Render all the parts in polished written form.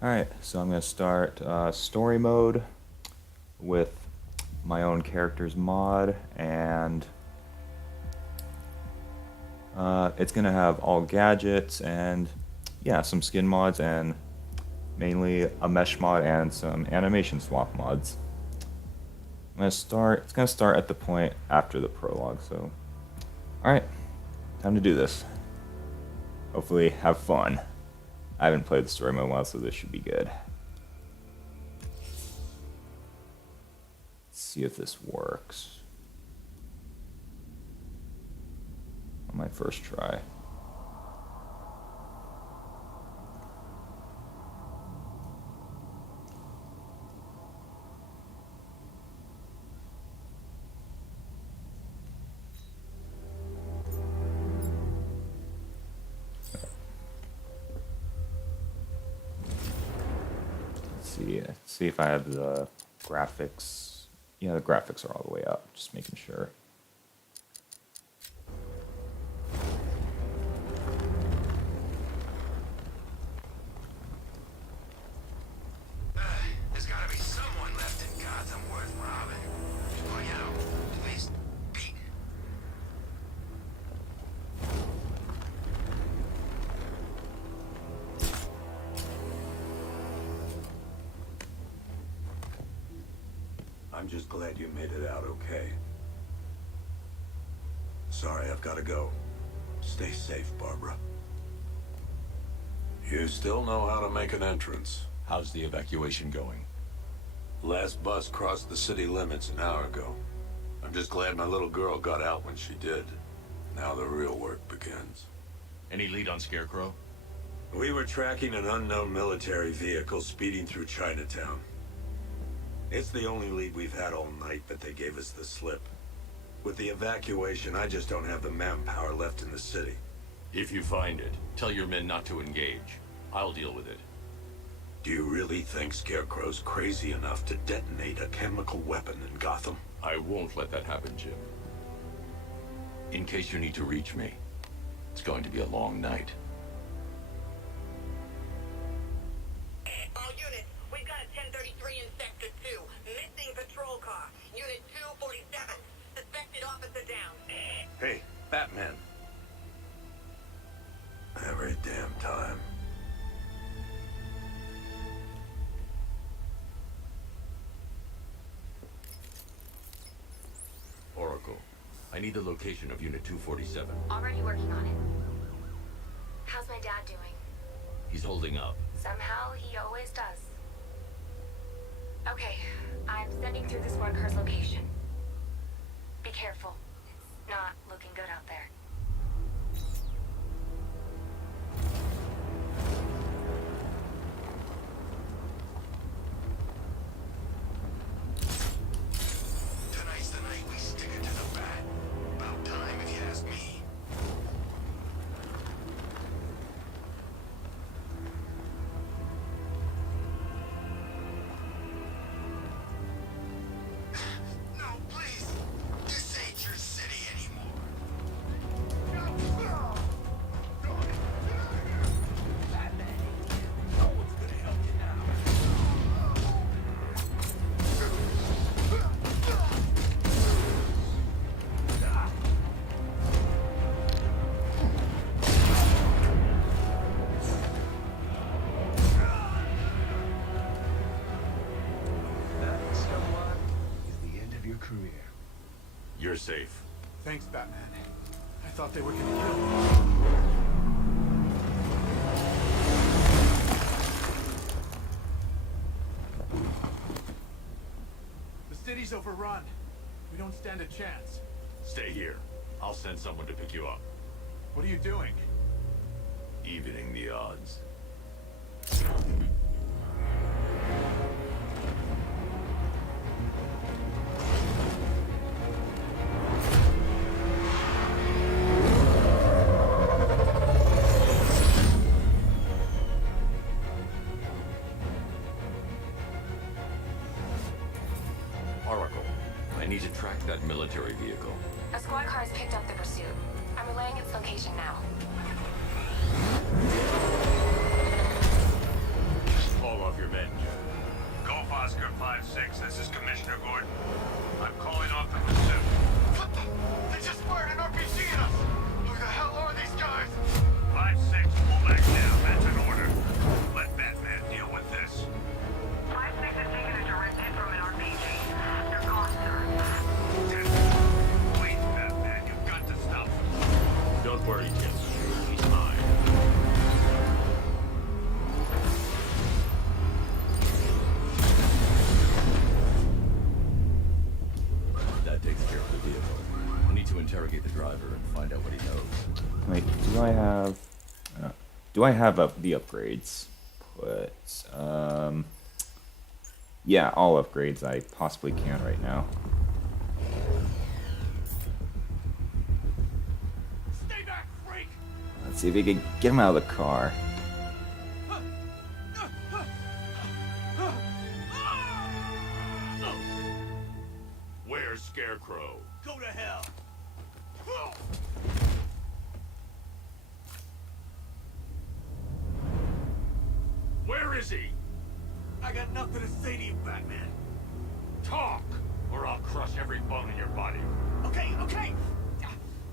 Alright, so I'm going to start story mode with my own character's mod, and it's going to have all gadgets and, yeah, some skin mods, and mainly a mesh mod and some animation swap mods. It's going to start at the point after the prologue, so, alright, time to do this. Hopefully have fun. I haven't played the story mode in a while, so this should be good. Let's see if this works. On my first try. Let's see if I have the graphics. Yeah, the graphics are all the way up. Just making sure. There's gotta be someone left in Gotham worth robbing. Or, you know, at least beating. I'm just glad you made it out okay. Sorry, I've gotta go. Stay safe, Barbara. You still know how to make an entrance. How's the evacuation going? Last bus crossed the city limits an hour ago. I'm just glad my little girl got out when she did. Now the real work begins. Any lead on Scarecrow? We were tracking an unknown military vehicle speeding through Chinatown. It's the only lead we've had all night, but they gave us the slip. With the evacuation, I just don't have the manpower left in the city. If you find it, tell your men not to engage. I'll deal with it. Do you really think Scarecrow's crazy enough to detonate a chemical weapon in Gotham? I won't let that happen, Jim. In case you need to reach me, it's going to be a long night. All units, we've got a 1033 in Sector 2. Missing patrol car. Unit 247. Suspected officer down. Hey, Batman. Every damn time. Oracle, I need the location of Unit 247. Already working on it. How's my dad doing? He's holding up. Somehow, he always does. Okay, I'm sending through this worker's location. Be careful. It's not looking good out there. Tonight's the night we stick it to the bat. About time, if you ask me. No, please. This ain't your city anymore. That, someone, is the end of your career. You're safe. Thanks, Batman. I thought they were gonna kill me. The city's overrun. We don't stand a chance. Stay here. I'll send someone to pick you up. What are you doing? Evening the odds. Oracle, I need to track that military vehicle. A squad car has picked up the pursuit. I'm relaying its location now. All your men, Jim. Golf Oscar 5-6, this is Commissioner Gordon. I'm calling off the pursuit. What the? They just fired an RPG at us! Who the hell are these guys? 5-6, pull back down. That's an order. Let Batman deal with this. 5-6 has taken a direct hit from an RPG. They're gone, sir. Wait, Batman, you've got to stop him. Don't worry, Jim. He's mine. That takes care of the vehicle. I need to interrogate the driver and find out what he knows. Wait, do I have... do I have the upgrades? Put... yeah, all upgrades I possibly can right now. Stay back, freak! Let's see if we can get him out of the car. Where's Scarecrow? Go to hell! Where is he? I got nothing to say to you, Batman. Talk, or I'll crush every bone in your body. Okay, okay!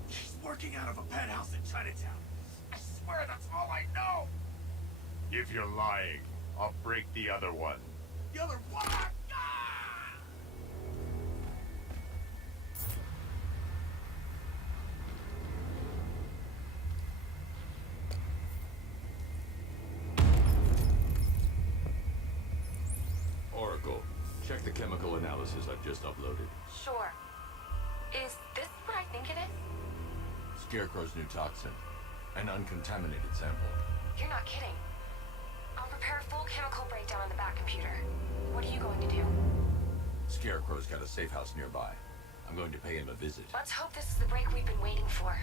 He's working out of a penthouse in Chinatown. I swear that's all I know! If you're lying, I'll break the other one. The other one! Ah! Oracle, check the chemical analysis I've just uploaded. Sure. Is this what I think it is? Scarecrow's new toxin. An uncontaminated sample. You're not kidding. I'll prepare a full chemical breakdown on the back computer. What are you going to do? Scarecrow's got a safe house nearby. I'm going to pay him a visit. Let's hope this is the break we've been waiting for.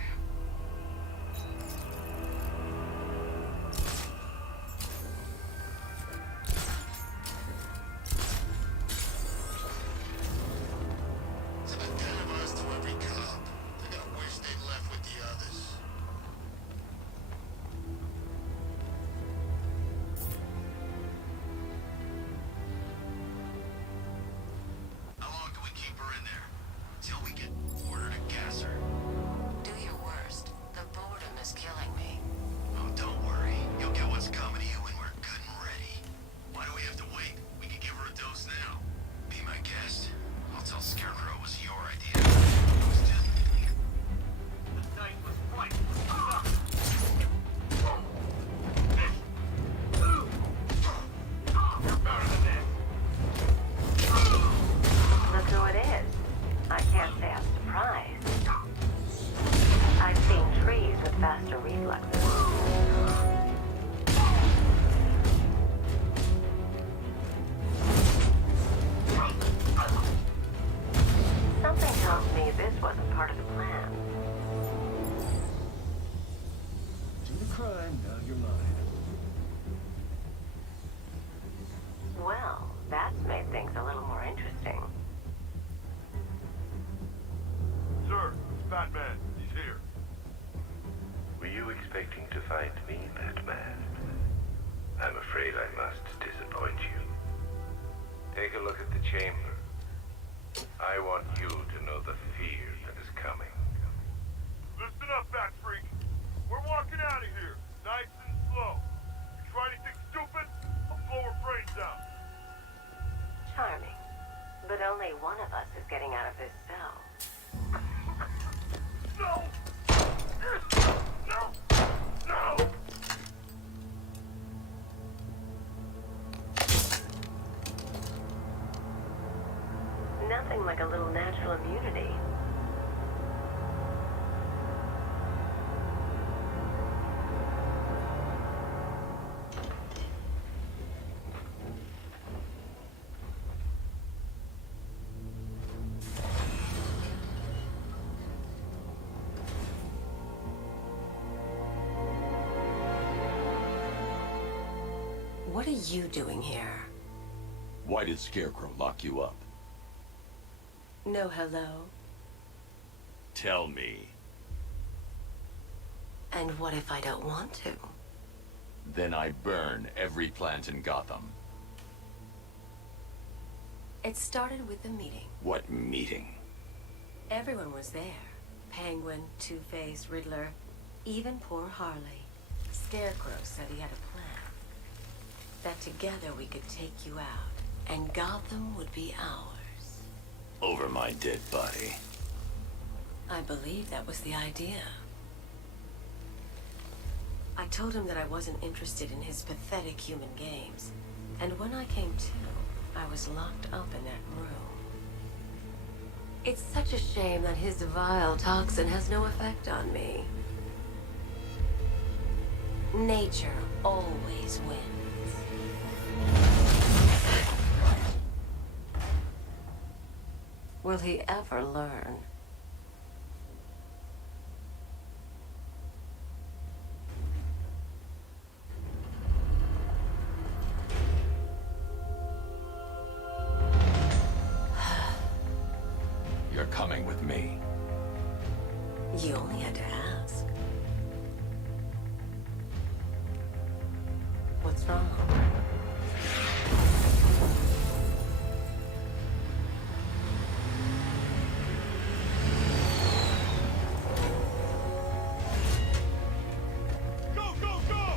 It's been 10 of us to every cop. Think I wish they'd left with the others. How long do we keep her in there? Till we get order to gas her? Do your worst. The boredom is killing me. Oh, don't worry. You'll get what's coming to you when we're good and ready. Why do we have to wait? We can give her a dose now. Be my guest. I'll tell Scarecrow it was your idea. It was just... The night was right. You're better than this. Look who it is. I can't say I'm surprised. I've seen trees with faster reflexes. Something tells me this wasn't part of the plan. Do the crime, now you're mine. Well, that's made things a little more interesting. Sir, it's Batman. He's here. Were you expecting to find me, Batman? I'm afraid I must disappoint you. Take a look at the chamber. I want you to know the fear that is coming. Listen up, Bat Freak. We're walking out of here, nice and slow. You try anything stupid, I'll blow her brains out. Charming. But only one of us is getting out of this cell. No! No! No! Nothing like a little natural immunity. What are you doing here? Why did Scarecrow lock you up? No hello. Tell me. And what if I don't want to? Then I burn every plant in Gotham. It started with a meeting. What meeting? Everyone was there. Penguin, Two-Face, Riddler, even poor Harley. Scarecrow said he had a plan. That together we could take you out, and Gotham would be ours. Over my dead body. I believe that was the idea. I told him that I wasn't interested in his pathetic human games, and when I came to, I was locked up in that room. It's such a shame that his vile toxin has no effect on me. Nature always wins. Will he ever learn? You're coming with me. You only had to ask. What's wrong? Go, go, go!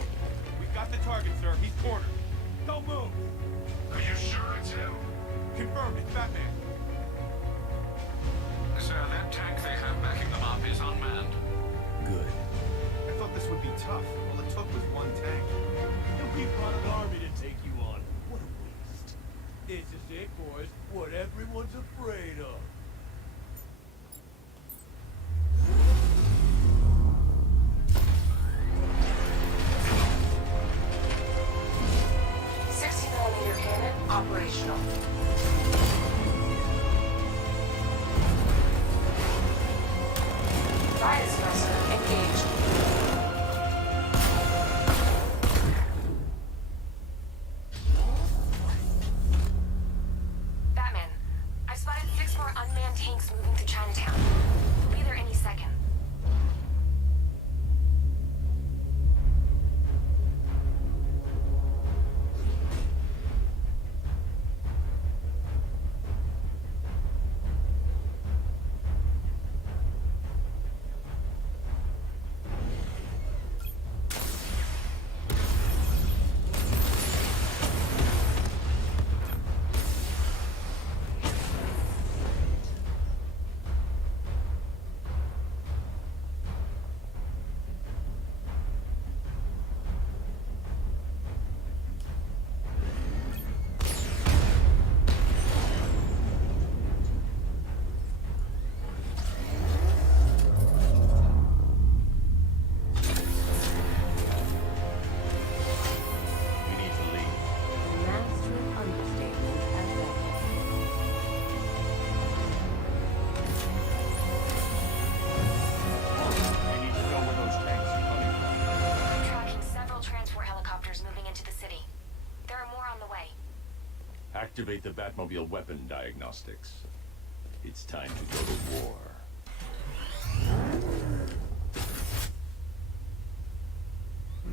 We've got the target, sir. He's cornered. Don't move. Are you sure it's him? Confirmed, it's Batman. Sir, that tank they have backing them up is unmanned. Good. I thought this would be tough. All it took was one tank. We brought an army to take you on. What a waste. This is it, boys. What everyone's afraid of. .60mm cannon operational. Fire suppressor engaged. Batman, I've spotted 6 more unmanned tanks moving through Chinatown. Be there any second. Activate the Batmobile weapon diagnostics. It's time to go to war.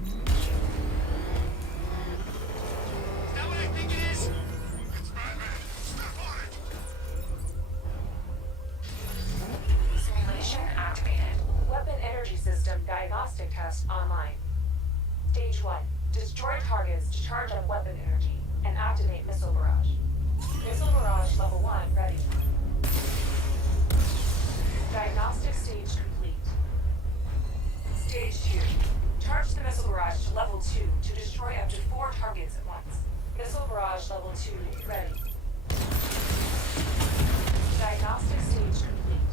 Is that what I think it is? It's Batman. Step on it. Simulation activated. Weapon energy system diagnostic test online. Stage 1. Destroy targets to charge up weapon energy and activate missile barrage. Missile barrage level 1 ready. Diagnostic stage complete. Stage 2. Charge the missile barrage to level 2 to destroy up to 4 targets at once. Missile barrage level 2 ready. Diagnostic stage complete.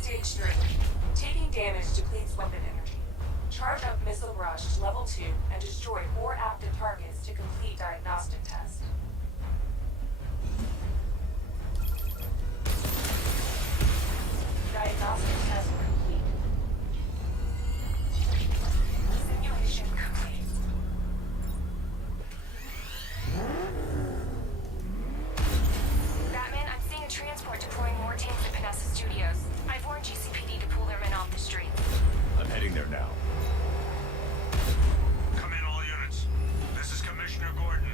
Stage 3. Taking damage depletes weapon energy. Charge up missile barrage to level 2 and destroy 4 active targets to complete diagnostic test. Diagnostic test complete. Simulation complete. Batman, I'm seeing a transport deploying more tanks at Panessa Studios. I've warned GCPD to pull their men off the street. I'm heading there now. Come in, all units. This is Commissioner Gordon.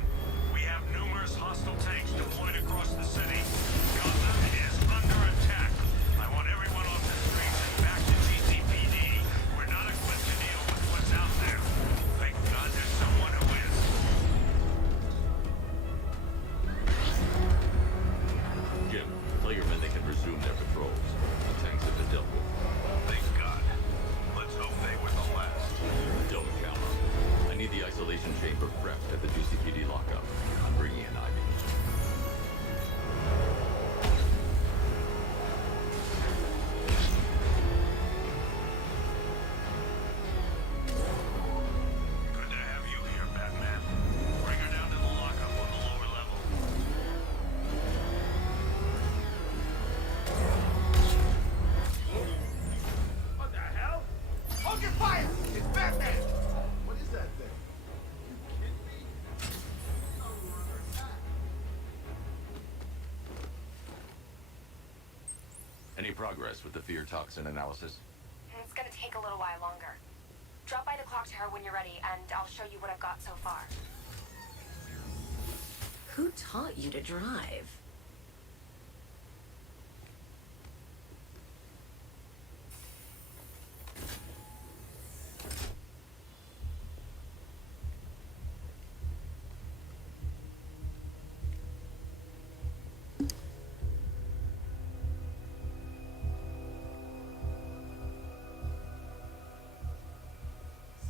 Any progress with the fear toxin analysis? It's gonna take a little while longer. Drop by the clock tower when you're ready, and I'll show you what I've got so far. Who taught you to drive?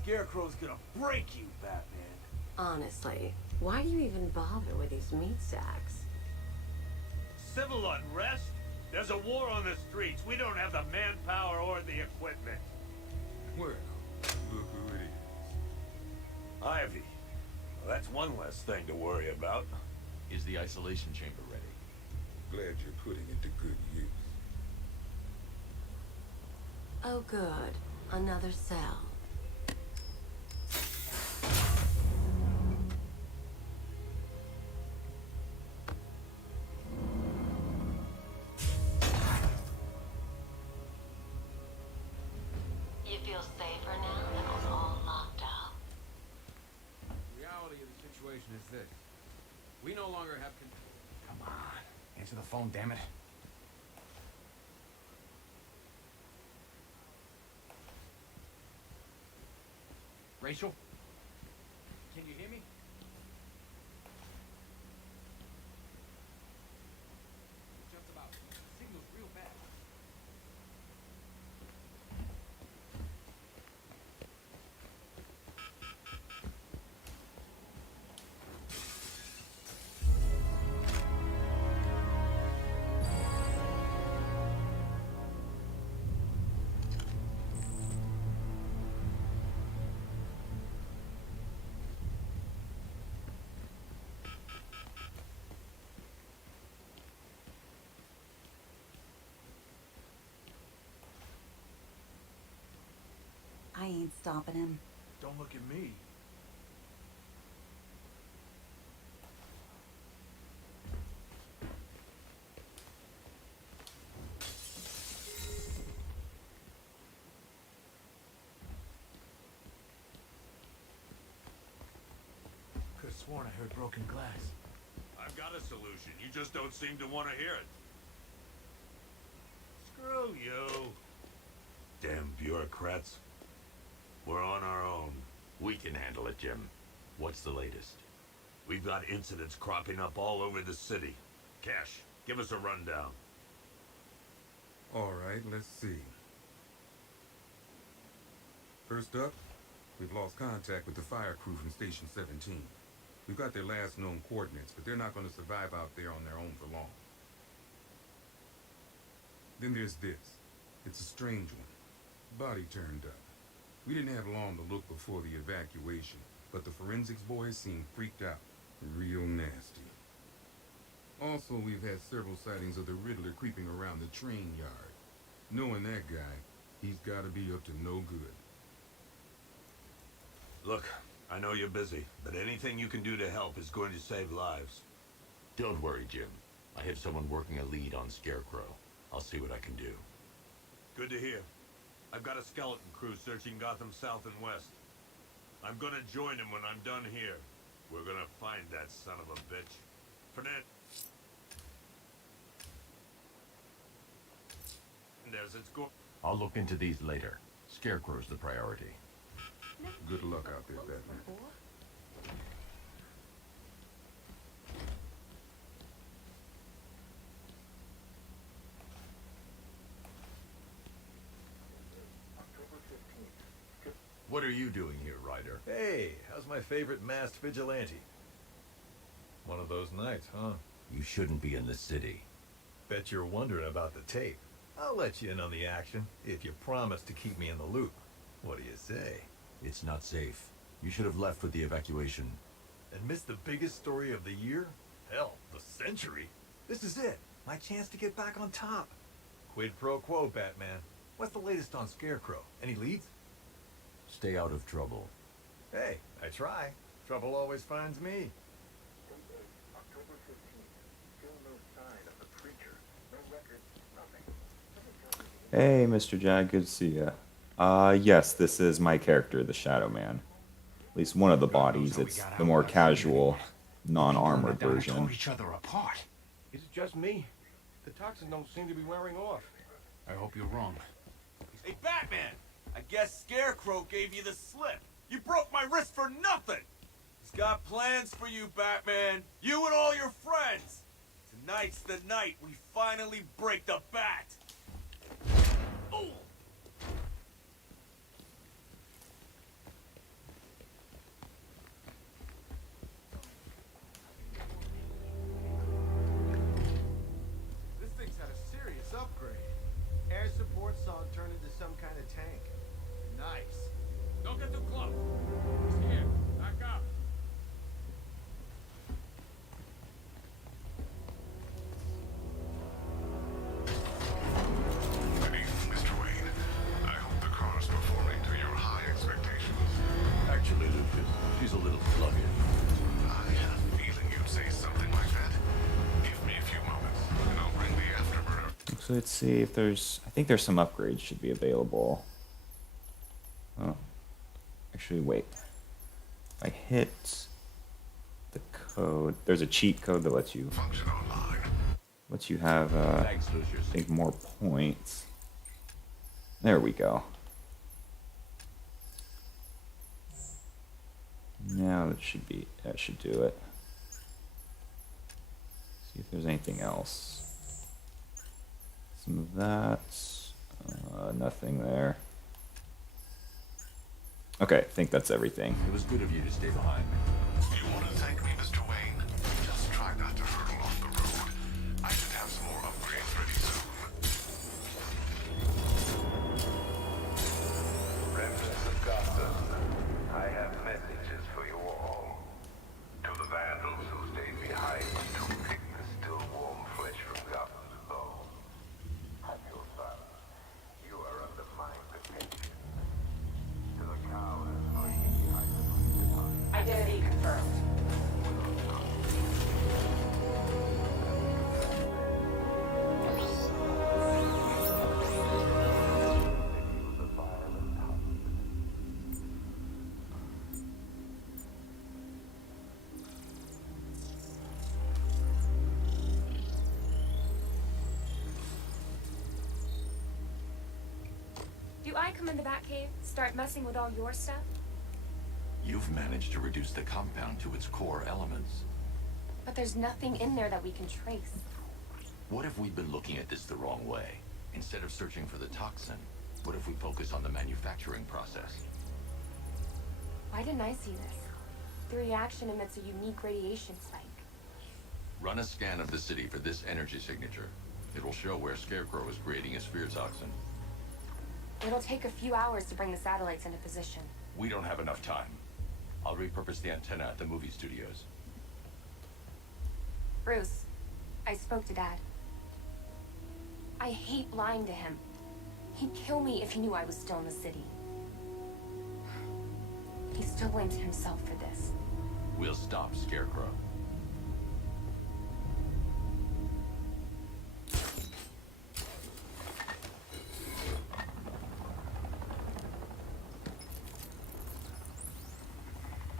Scarecrow's gonna break you, Batman. Honestly, why do you even bother with these meat sacks? Civil unrest? There's a war on the streets. We don't have the manpower or the equipment. Well, look who it is. Ivy. Well, that's one less thing to worry about. Is the isolation chamber ready? Glad you're putting it to good use. Oh good, another cell. You feel safer now that it's all locked up? The reality of the situation is this. We no longer have Come on. Answer the phone, damn it. Rachel? Can you hear me? Just about. Signal's real bad. I ain't stopping him. Don't look at me. Could've sworn I heard broken glass. I've got a solution. You just don't seem to want to hear it. Screw you. Damn bureaucrats. We're on our own. We can handle it, Jim. What's the latest? We've got incidents cropping up all over the city. Cash, give us a rundown. All right, let's see. First up, we've lost contact with the fire crew from Station 17. We've got their last known coordinates, but they're not going to survive out there on their own for long. Then there's this. It's a strange one. Body turned up. We didn't have long to look before the evacuation, but the forensics boys seemed freaked out. Real nasty. Also, we've had several sightings of the Riddler creeping around the train yard. Knowing that guy, he's gotta be up to no good. Look, I know you're busy, but anything you can do to help is going to save lives. Don't worry, Jim. I have someone working a lead on Scarecrow. I'll see what I can do. Good to hear. I've got a skeleton crew searching Gotham South and West. I'm gonna join him when I'm done here. We're gonna find that son of a bitch. For now... And as it's go... I'll look into these later. Scarecrow's the priority. Good luck out there, Batman. What are you doing here, Ryder? Hey, how's my favorite masked vigilante? One of those nights, huh? You shouldn't be in the city. Bet you're wondering about the tape. I'll let you in on the action if you promise to keep me in the loop. What do you say? It's not safe. You should have left with the evacuation. And missed the biggest story of the year? Hell, the century. This is it. My chance to get back on top. Quid pro quo, Batman. What's the latest on Scarecrow? Any leads? Stay out of trouble. Hey, I try. Trouble always finds me. October 15th. Still no sign of the creature. No records, nothing. Hey, Mr. Jag, good to see ya. Yes, this is my character, the Shadow Man. At least one of the bodies. It's the more casual, non-armored version. each other apart. Is it just me? The toxins don't seem to be wearing off. I hope you're wrong. Hey, Batman! I guess Scarecrow gave you the slip. You broke my wrist for nothing! He's got plans for you, Batman. You and all your friends. Tonight's the night we finally break the bat. Oh! This thing's had a serious upgrade. Air support saw it turn into some kind of tank. Nice. Don't get too close. He's here. Back up. Mr. Wayne, I hope the car's performing to your high expectations. Actually, Lucas, she's a little sluggish. I had a feeling you'd say something like that. Give me a few moments, and I'll bring the afterburner. So let's see if there's... I think there's some upgrades should be available. Oh. Actually, wait. If I hit the code... There's a cheat code that lets you... Function online. Lets you have, Thanks, I Lucius. think, more points. There we go. Now that should do it. See if there's anything else. Some of that. Nothing there. Okay, I think that's everything. It was good of you to stay behind me. You want to thank me, Mr. Wayne? Just try not to hurtle off the road. I should have some more upgrades ready soon. Remnants of Gotham, I have messages for you all. To the vandals who stayed behind to pick the still warm flesh from Gotham's bones. Have your fun. You are under my protection. To the cowards hiding behind the police department. Identity confirmed. Do I come in the Batcave, start messing with all your stuff? You've managed to reduce the compound to its core elements. But there's nothing in there that we can trace. What if we've been looking at this the wrong way? Instead of searching for the toxin, what if we focus on the manufacturing process? Why didn't I see this? The reaction emits a unique radiation spike. Run a scan of the city for this energy signature. It will show where Scarecrow is creating his fear toxin. It'll take a few hours to bring the satellites into position. We don't have enough time. I'll repurpose the antenna at the movie studios. Bruce, I spoke to Dad. I hate lying to him. He'd kill me if he knew I was still in the city. He still blames himself for this. We'll stop Scarecrow.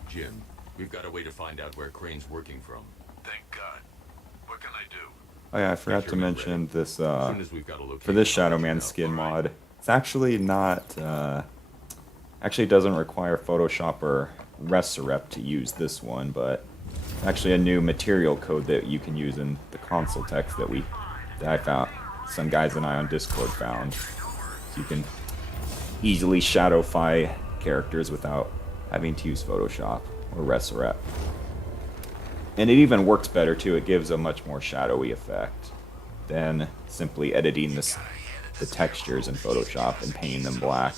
Jim, we've got a way to find out where Crane's working from. Thank God. What can I do? Oh yeah, I forgot to mention this, As soon as we've got a location, for this I'll Shadow let you Man know. skin All right. mod, it's actually not, actually doesn't require Photoshop or Resurrect to use this one, but actually a new material code that you can use in the console text that I found, some guys and I on Discord found. So you can easily shadowify characters without having to use Photoshop or Resurrect. And it even works better too, it gives a much more shadowy effect than simply editing the textures in Photoshop and painting them black.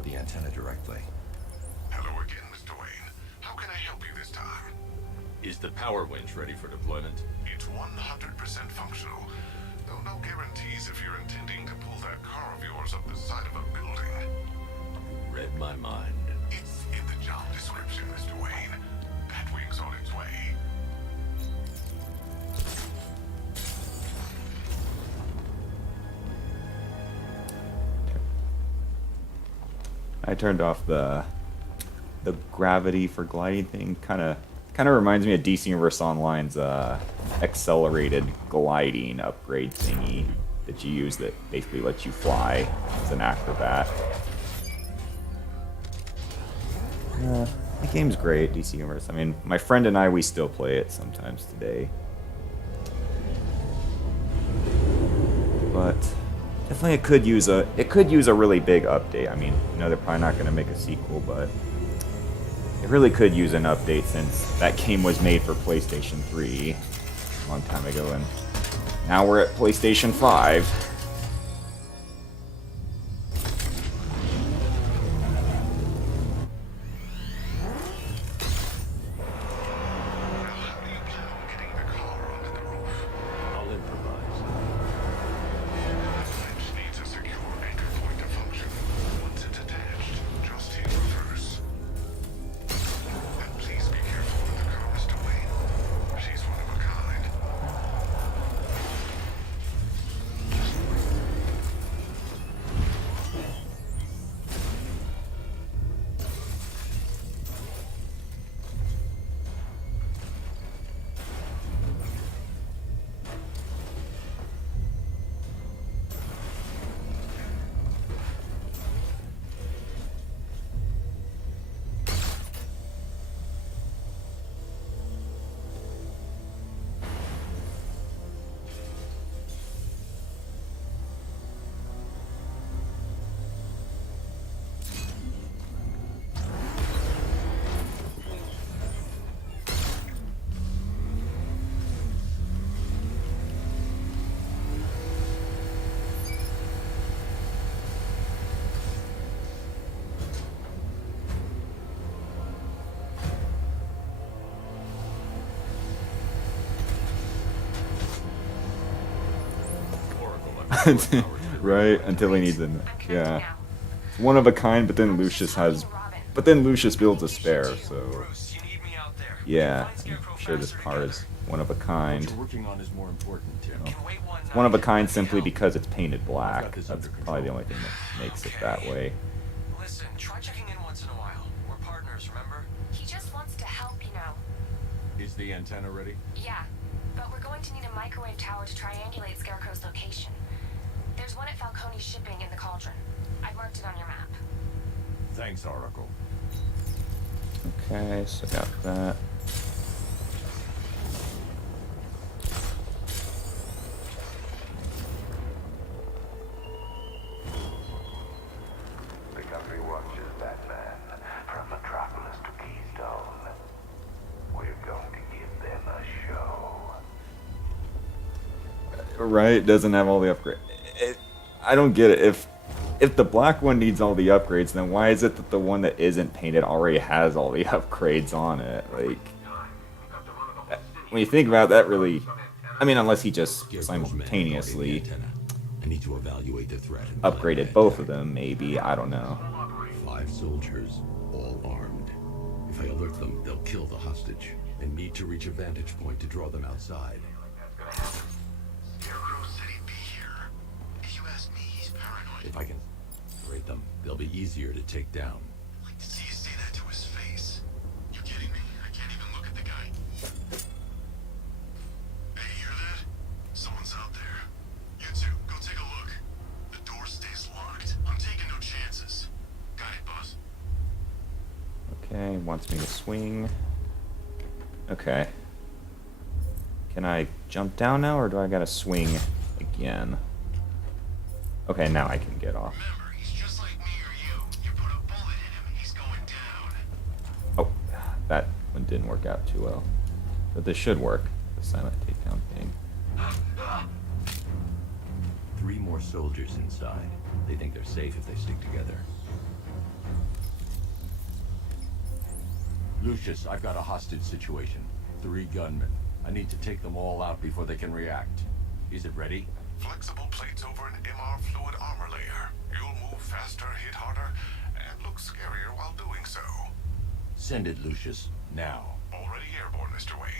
or the antenna directly. Hello again, Mr. Wayne. How can I help you this time? Is the power winch ready for deployment? It's 100% functional, though no guarantees if you're intending to pull that car of yours up the side of a building. Read my mind. It's in the job description, Mr. Wayne. Batwing's on its way. I turned off the gravity for gliding thing. Kind of reminds me of DC Universe Online's accelerated gliding upgrade thingy that you use that basically lets you fly as an acrobat. The game's great, DC Universe. I mean, my friend and I, we still play it sometimes today. But definitely it could use a really big update. I mean, I know they're probably not going to make a sequel, but it really could use an update since that game was made for PlayStation 3 a long time ago, and now we're at PlayStation 5. Right, until he needs it. Yeah. One of a kind, but then Lucius builds a spare, so yeah, I'm sure this car is one of a kind. What you're working on is more important, Tim. It's one of a kind simply because it's painted black. That's probably the only thing that makes it that way. Listen, try checking in once in a while. We're partners, remember? He just wants to help, you know. Is the antenna ready? Yeah, but we're going to need a microwave tower to triangulate Scarecrow's location. There's one at Falcone's shipping in the Cauldron. I've marked it on your map. Thanks, Oracle. Okay, so got that. The country watches Batman from Metropolis to Keystone. We're going to give them a show. Right, doesn't have all the upgrades. I don't get it. If the black one needs all the upgrades, then why is it that the one that isn't painted already has all the upgrades on it? Like, when you think about that, really, I mean, unless he just simultaneously I need to evaluate the threat. upgraded both of them, maybe. I don't know. 5 soldiers, all armed. If I alert them, they'll kill the hostage and need to reach a vantage point to draw them outside. Scarecrow said he'd be here. If you ask me, he's paranoid. If I can separate them, they'll be easier to take down. I'd like to see you say that to his face. You kidding me? I can't even look at the guy. Hey, you hear that? Someone's out there. You two, go take a look. The door stays locked. I'm taking no chances. Got it, boss. Okay, wants me to swing. Okay. Can I jump down now, or do I gotta swing again? Okay, now I can get off. Remember, he's just like me or you. You put a bullet in him, he's going down. Oh, that one didn't work out too well. But this should work, the silent takedown thing. 3 more soldiers inside. They think they're safe if they stick together. Lucius, I've got a hostage situation. 3 gunmen. I need to take them all out before they can react. Is it ready? Flexible plates over an MR fluid armor layer. You'll move faster, hit harder, and look scarier while doing so. Send it, Lucius. Now. Already airborne, Mr. Wayne.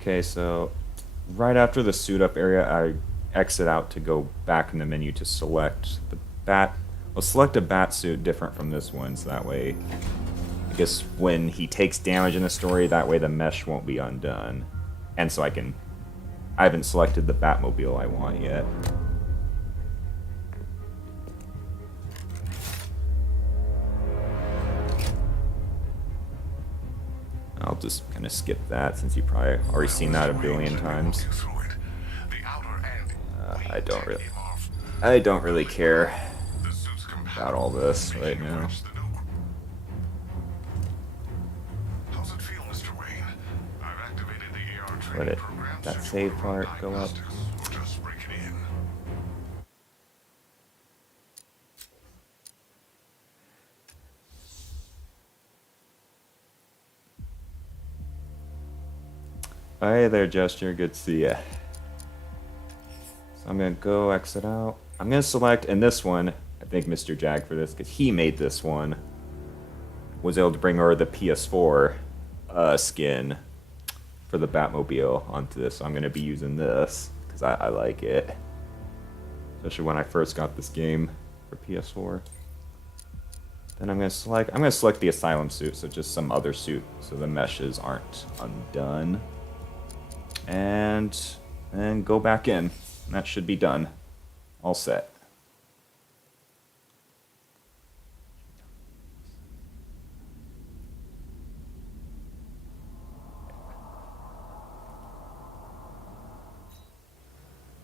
Okay, so right after the suit up area, I exit out to go back in the menu to select the bat. I'll select a bat suit different from this one, so that way, I guess when he takes damage in the story, that way the mesh won't be undone. And so I haven't selected the Batmobile I want yet. I'll just kind of skip that since you've probably already seen that a billion times. I don't really care about all this right now. How's it feel, Mr. Wayne? I've activated the AR Let training it, program. that save part go up. Just break it in. Hey there, Gesture. Good to see ya. So I'm gonna go exit out. I'm gonna select, and this one, I thank Mr. Jag for this, because he made this one. Was able to bring over the PS4 skin for the Batmobile onto this. So I'm gonna be using this, because I like it. Especially when I first got this game for PS4. Then I'm gonna select the Asylum suit, so just some other suit, so the meshes aren't undone. And then go back in. And that should be done. All set.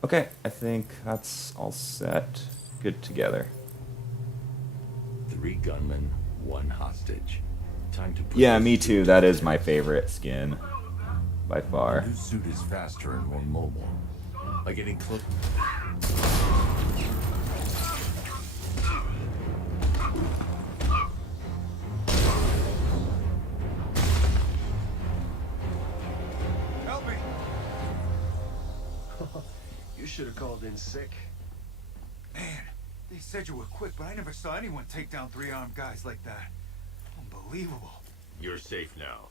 Okay, I think that's all set. Good together. 3 gunmen, 1 hostage. Time to put Yeah, this me suit too. That is my favorite skin. By far. The new suit is faster and more mobile. By getting close. Help me! You should have called in sick. Man, they said you were quick, but I never saw anyone take down 3 armed guys like that. Unbelievable. You're safe now.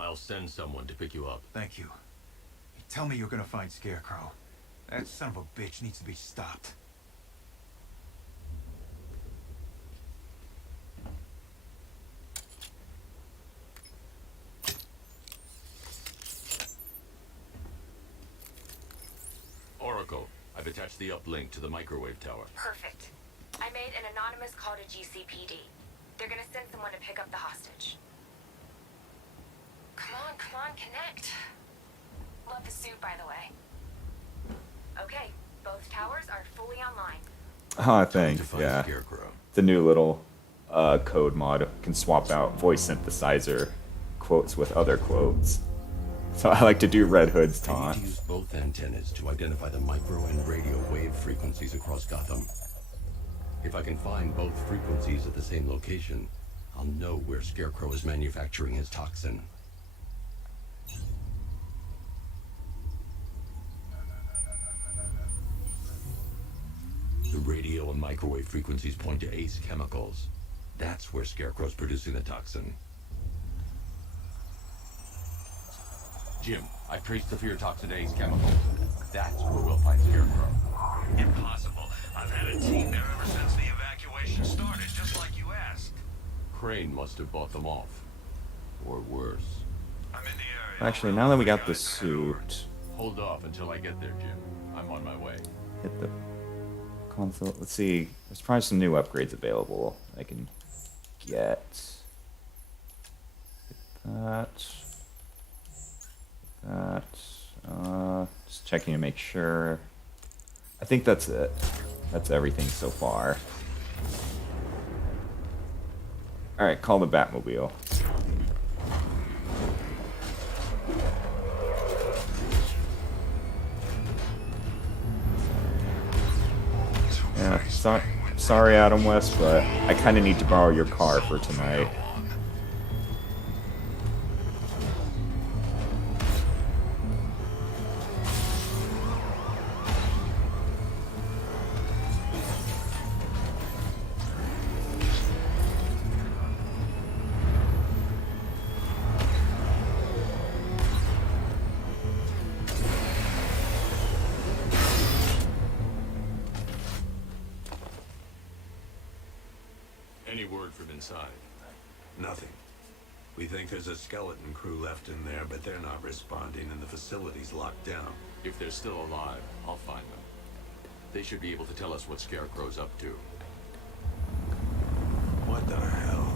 I'll send someone to pick you up. Thank you. You tell me you're gonna find Scarecrow. That son of a bitch needs to be stopped. Oracle, I've attached the uplink to the microwave tower. Perfect. I made an anonymous call to GCPD. They're gonna send someone to pick up the hostage. Come on, connect. Love the suit, by the way. Okay, both towers are fully online. Oh, thanks. Yeah. Scarecrow. The new little code mod can swap out voice synthesizer quotes with other quotes. So I like to do Red Hood's I need taunt. to use both antennas to identify the micro and radio wave frequencies across Gotham. If I can find both frequencies at the same location, I'll know where Scarecrow is manufacturing his toxin. The radio and microwave frequencies point to Ace Chemicals. That's where Scarecrow's producing the toxin. Jim, I traced the fear toxin to Ace Chemicals. That's where we'll find Scarecrow. Impossible. I've had a team there ever since the evacuation started, just like you asked. Crane must have bought them off. Or worse. I'm in the area. Actually, now that we got the suit, Hold off until I get there, Jim. I'm on my way. hit the console. Let's see. There's probably some new upgrades available I can get. That. Just checking to make sure. I think that's it. That's everything so far. Alright, call the Batmobile. Sorry, Adam West, but I kind of need to borrow your car for tonight. Any word from inside? Nothing. We think there's a skeleton crew left in there, but they're not responding and the facility's locked down. If they're still alive, I'll find them. They should be able to tell us what Scarecrow's up to. What the hell?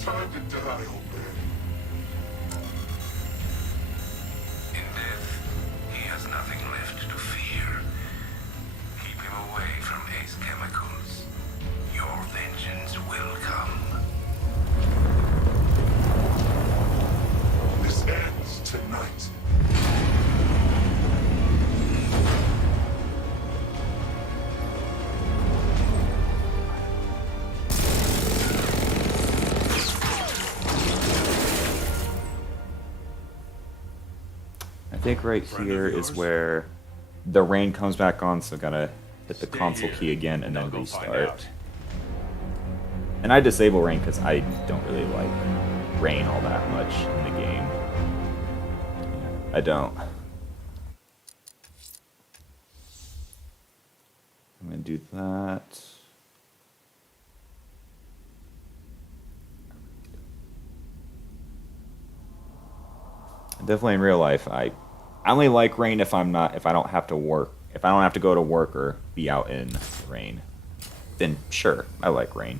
Time to die, old man. In death, he has nothing left to fear. Keep him away from Ace Chemicals. Your vengeance will come. This ends tonight. I think right here is where the rain comes back on, so gotta hit the console key again and then restart. And I disable rain because I don't really like rain all that much in the game. I don't. I'm gonna do that. Definitely in real life, I only like rain if I don't have to work, if I don't have to go to work or be out in rain. Then sure, I like rain.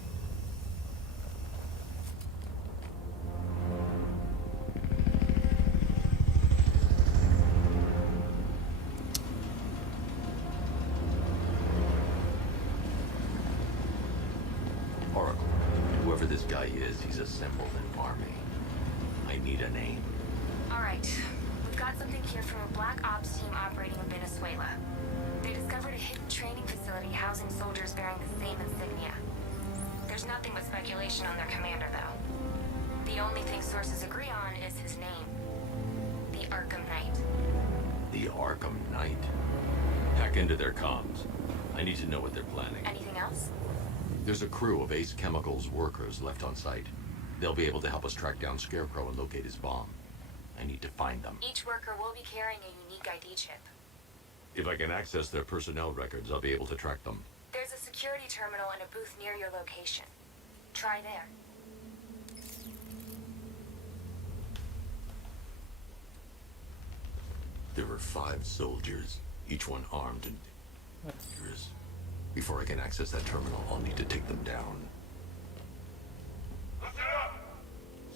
Oracle, whoever this guy is, he's assembled an army. I need a name. Alright, we've got something here from a Black Ops team operating in Venezuela. They discovered a hidden training facility housing soldiers bearing the same insignia. There's nothing but speculation on their commander, though. The only thing sources agree on is his name. The Arkham Knight. The Arkham Knight? Hack into their comms. I need to know what they're planning. Anything else? There's a crew of Ace Chemicals workers left on site. They'll be able to help us track down Scarecrow and locate his bomb. I need to find them. Each worker will be carrying a unique ID chip. If I can access their personnel records, I'll be able to track them. There's a security terminal and a booth near your location. Try there. There were 5 soldiers, each one armed and dangerous. Before I can access that terminal, I'll need to take them down. Listen up!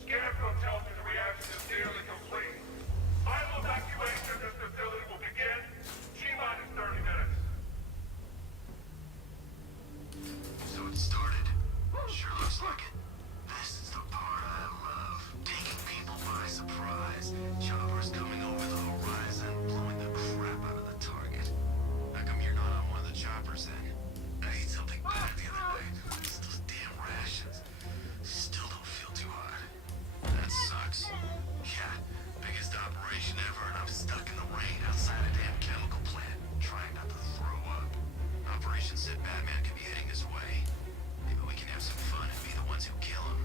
Scarecrow tells me the reaction is nearly complete. Final evacuation of this facility will begin T-minus 30 minutes. So it started. Sure looks like it. This is the part I love. Taking people by surprise. Choppers coming over the horizon, blowing the crap out of the target. How come you're not on one of the choppers then? I ate something bad the other night. It's those damn rations. Still don't feel too hot. That sucks. Yeah, biggest operation ever, and I'm stuck in the rain outside a damn chemical plant, trying not to throw up. Operation said Batman could be heading this way. Maybe we can have some fun and be the ones who kill him.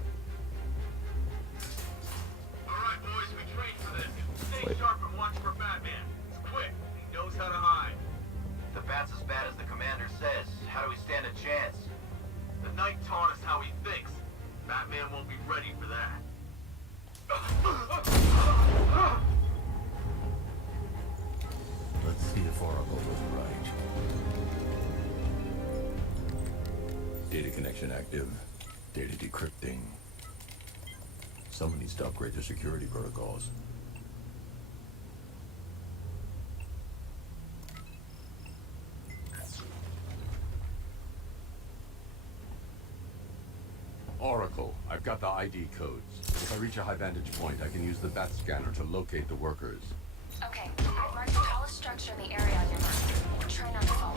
Alright, boys, we trained for this. Stay sharp and watch for Batman. He's quick. He knows how to hide. The bat's as bad as the commander says. How do we stand a chance? The Knight taught us how he thinks. Batman won't be ready for that. Let's see if Oracle was right. Data connection active. Data decrypting. Someone needs to upgrade their security protocols. Oracle, I've got the ID codes. If I reach a high vantage point, I can use the bat scanner to locate the workers. Okay, I've marked the tallest structure in the area on your map. Try not to fall.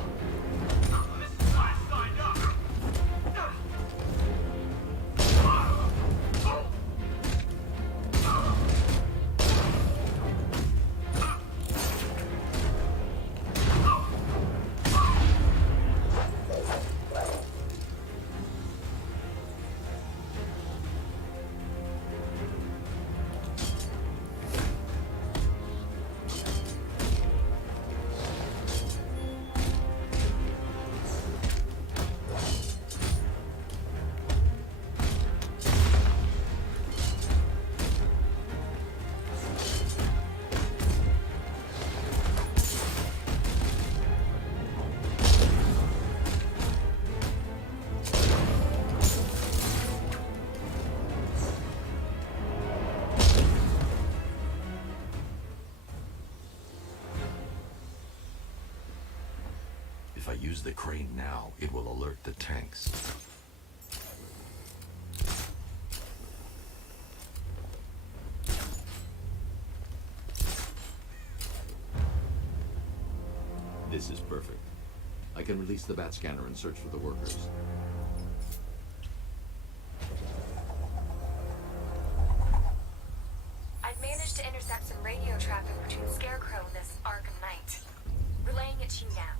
If I use the crane now, it will alert the tanks. This is perfect. I can release the bat scanner and search for the workers. I've managed to intercept some radio traffic between Scarecrow and this Arkham Knight. Relaying it to you now.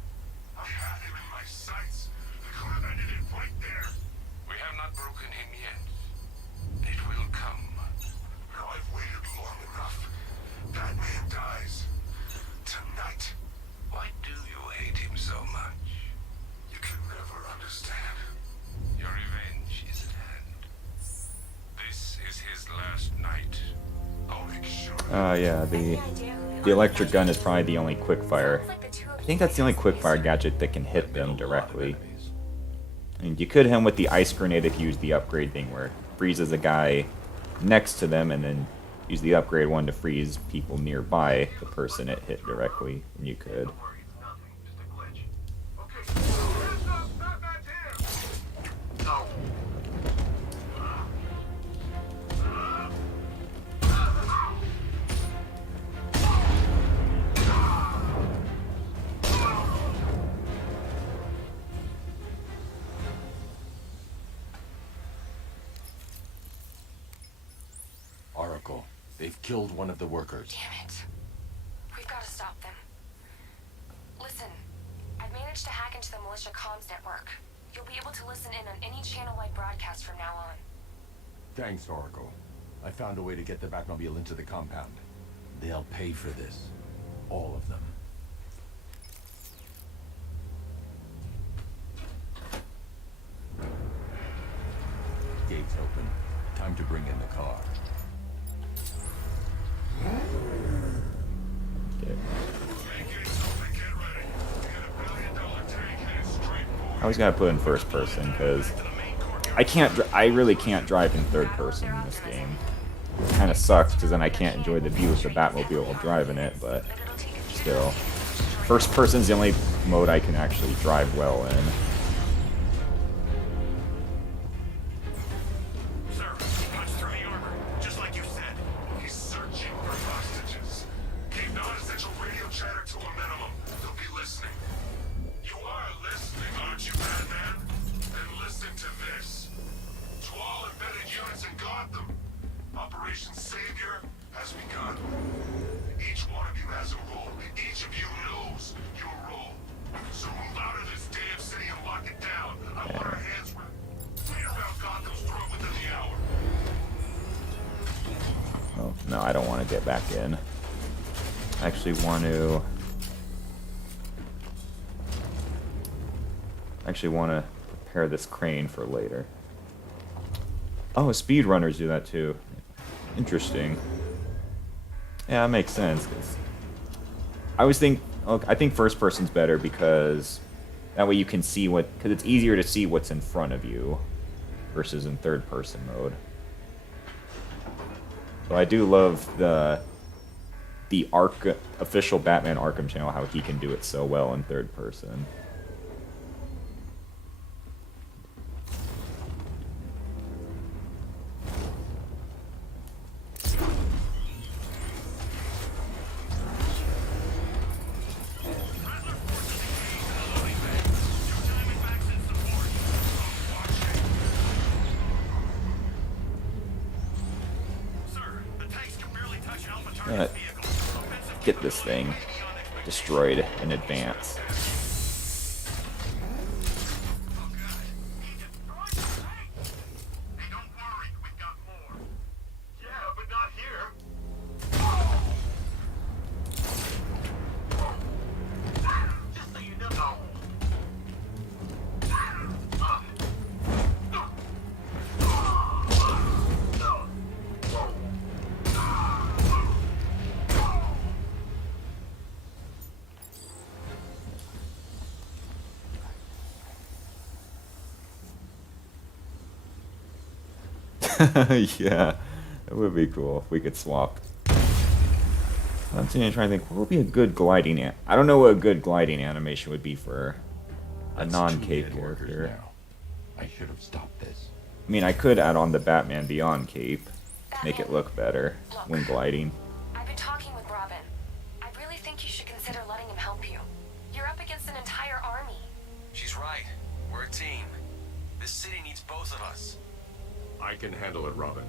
I had him in my sights. I could have ended it right there. We have not broken him yet. It will come. Now I've waited long enough. Batman dies. Tonight. Why do you hate him so much? You can never understand. Your revenge is at hand. This is his last night. I'll make sure. Yeah, the electric gun is probably the only quickfire. I think that's the only quickfire gadget that can hit them directly. I mean, you could hit him with the ice grenade if you use the upgrade thing where it freezes a guy next to them and then use the upgrade one to freeze people nearby the person it hit directly. And you could. Oracle, they've killed one of the workers. Damn it. We've got to stop them. Listen, I've managed to hack into the militia comms network. You'll be able to listen in on any channel-wide broadcast from now on. Thanks, Oracle. I found a way to get the Batmobile into the compound. They'll pay for this. All of them. Gates open. Time to bring in the car. Okay. I always gotta put in first person because I really can't drive in third person in this game. It kind of sucks because then I can't enjoy the view of the Batmobile while driving it, but still. First person's the only mode I can actually drive well in. Sir, he punched through the armor, just like you said. He's searching for hostages. Keep non-essential radio chatter to a minimum. They'll be listening. You are listening, aren't you, Batman? Then listen to this. To all embedded units in Gotham, Operation Savior has begun. Each one of you has a role. Each of you knows your role. So move out of this damn city and lock it down. I want our hands right around Gotham's throat within the hour. Oh, no, I don't want to get back in. I actually want to prepare this crane for later. Oh, speedrunners do that too. Interesting. Yeah, that makes sense. 'Cause I think first person's better because that way you can see because it's easier to see what's in front of you versus in third person mode. So I do love the official Batman Arkham channel, how he can do it so well in third person. Get this thing destroyed in advance. Yeah, it would be cool if we could swap. I'm trying to think, what would be a good gliding I don't know what a good gliding animation would be for a non-cape character. I should have stopped this. I mean, I could add on the Batman Beyond cape, make it look better when gliding. I've been talking with Robin. I really think you should consider letting him help you. You're up against an entire army. She's right. We're a team. This city needs both of us. I can handle it, Robin.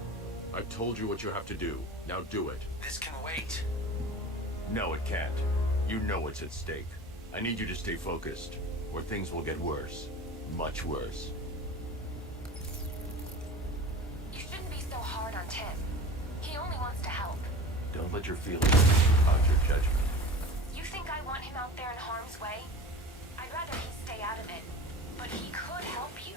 I've told you what you have to do. Now do it. This can wait. No, it can't. You know what's at stake. I need you to stay focused, or things will get worse. Much worse. You shouldn't be so hard on Tim. He only wants to help. Don't let your feelings cloud your judgment. You think I want him out there in harm's way? I'd rather he stay out of it. But he could help you.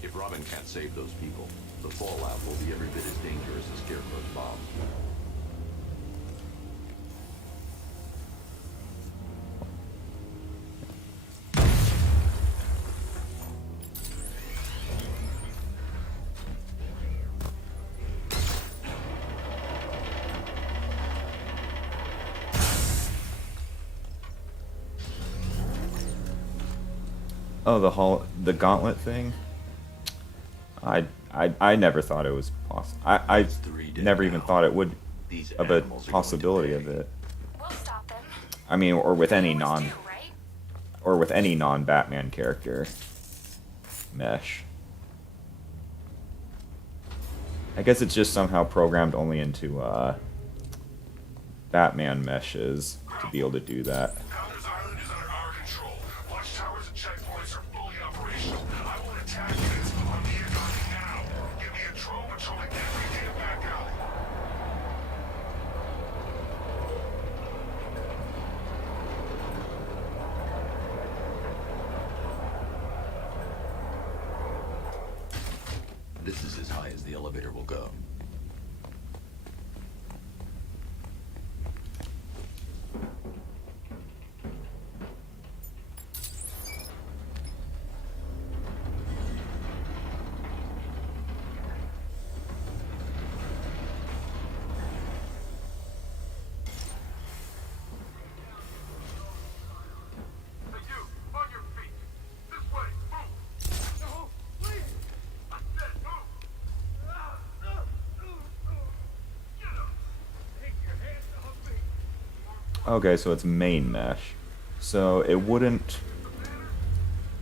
If Robin can't save those people, the fallout will be every bit as dangerous as Scarecrow's bomb. Oh, the gauntlet thing? I never thought it was possible. I never even thought it would of a possibility of it. We'll stop them. I mean, or with any non-Batman character mesh. I guess it's just somehow programmed only into Batman meshes to be able to do that. Gotham Island is under our control. Watchtowers and checkpoints are fully operational. I want attack units on the incoming now. Give me a drone patrolling every damn back alley. This is as high as the elevator will go. Okay, so it's main mesh. So it wouldn't...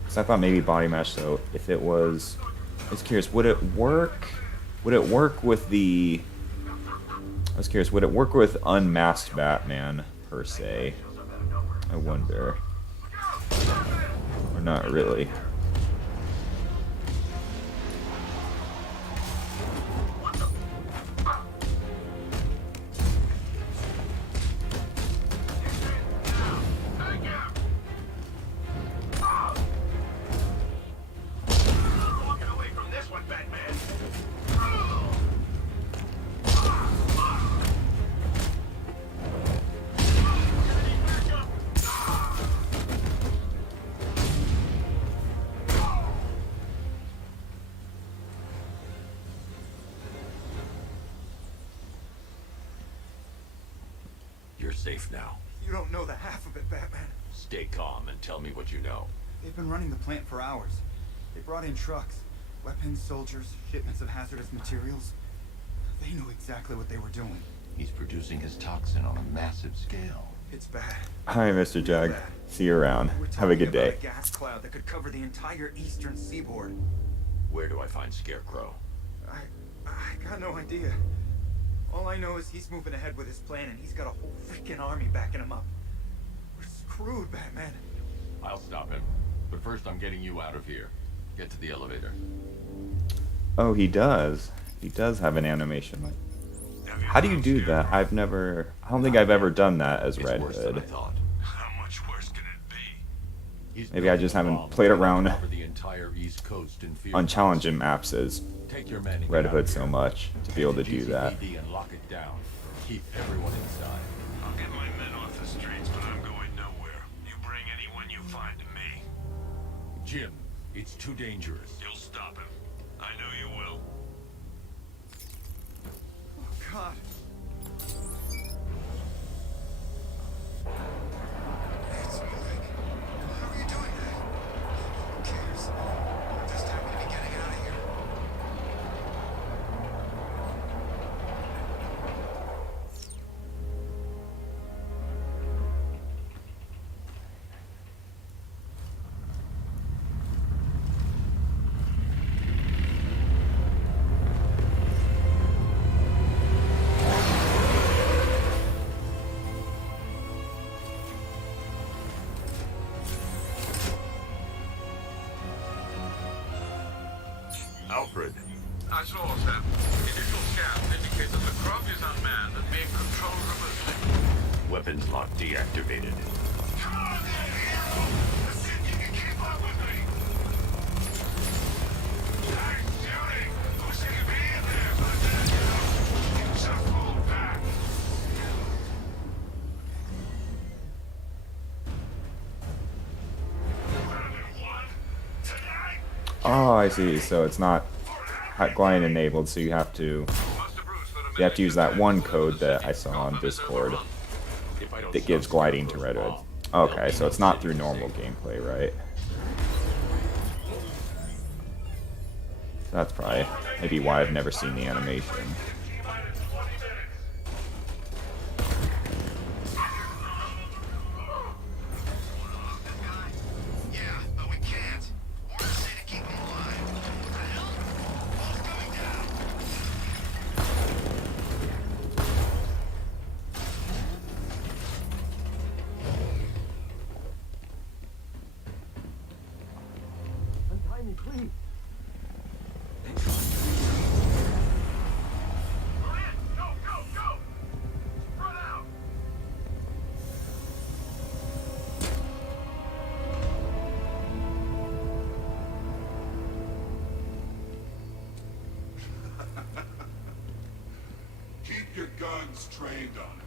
So I thought maybe body mesh, so if it was... I was curious, would it work? Would it work with the... I was curious, would it work with unmasked Batman, per se? I wonder. Or not really. safe now. You don't know the half of it, Batman. Stay calm and tell me what you know. They've been running the plant for hours. They brought in trucks, weapons, soldiers, shipments of hazardous materials. They knew exactly what they were doing. He's producing his toxin on a massive scale. It's bad. Hi, Mr. Jag. See you around. Have a good day. A gas cloud that could cover the entire eastern seaboard. Where do I find Scarecrow? I got no idea. All I know is he's moving ahead with his plan, and he's got a whole freaking army backing him up. We're screwed, Batman. I'll stop him. But first I'm getting you out of here. Get to the elevator. Oh, he does. He does have an animation. How do you do that? I don't think I've ever done that as Red Hood. How much worse can it be? Maybe I just haven't played around The entire East Coast in fear. on challenging maps as Take your men and Red get out Hood of so here. much to be able to do that. GCPD and lock it down. Keep everyone inside. I'll get my men off the streets, but I'm going nowhere. You bring anyone you find to me. Jim, it's too dangerous. You'll stop him. I know you will. Oh, God. It's moving. How are you doing that? Who cares? Just happy to be getting out of here. Alfred. I saw that. Initial scans indicate that the crop is unmanned and being controlled remotely. Weapons lock deactivated. Come on then, hero! Let's see if you can keep up with me! Nice shooting! Wish I could be in there, but you just hold back! Oh, I see. So it's not glide enabled, so you have to use that one code that I saw on Discord that gives gliding to Red Hood. Okay, so it's not through normal gameplay, right? So that's probably maybe why I've never seen the animation. Yeah, but we can't. Orders say to keep him alive. What the hell? Wall's coming down. Untie me, please. Go, go, go! Run out! Keep your guns trained on him.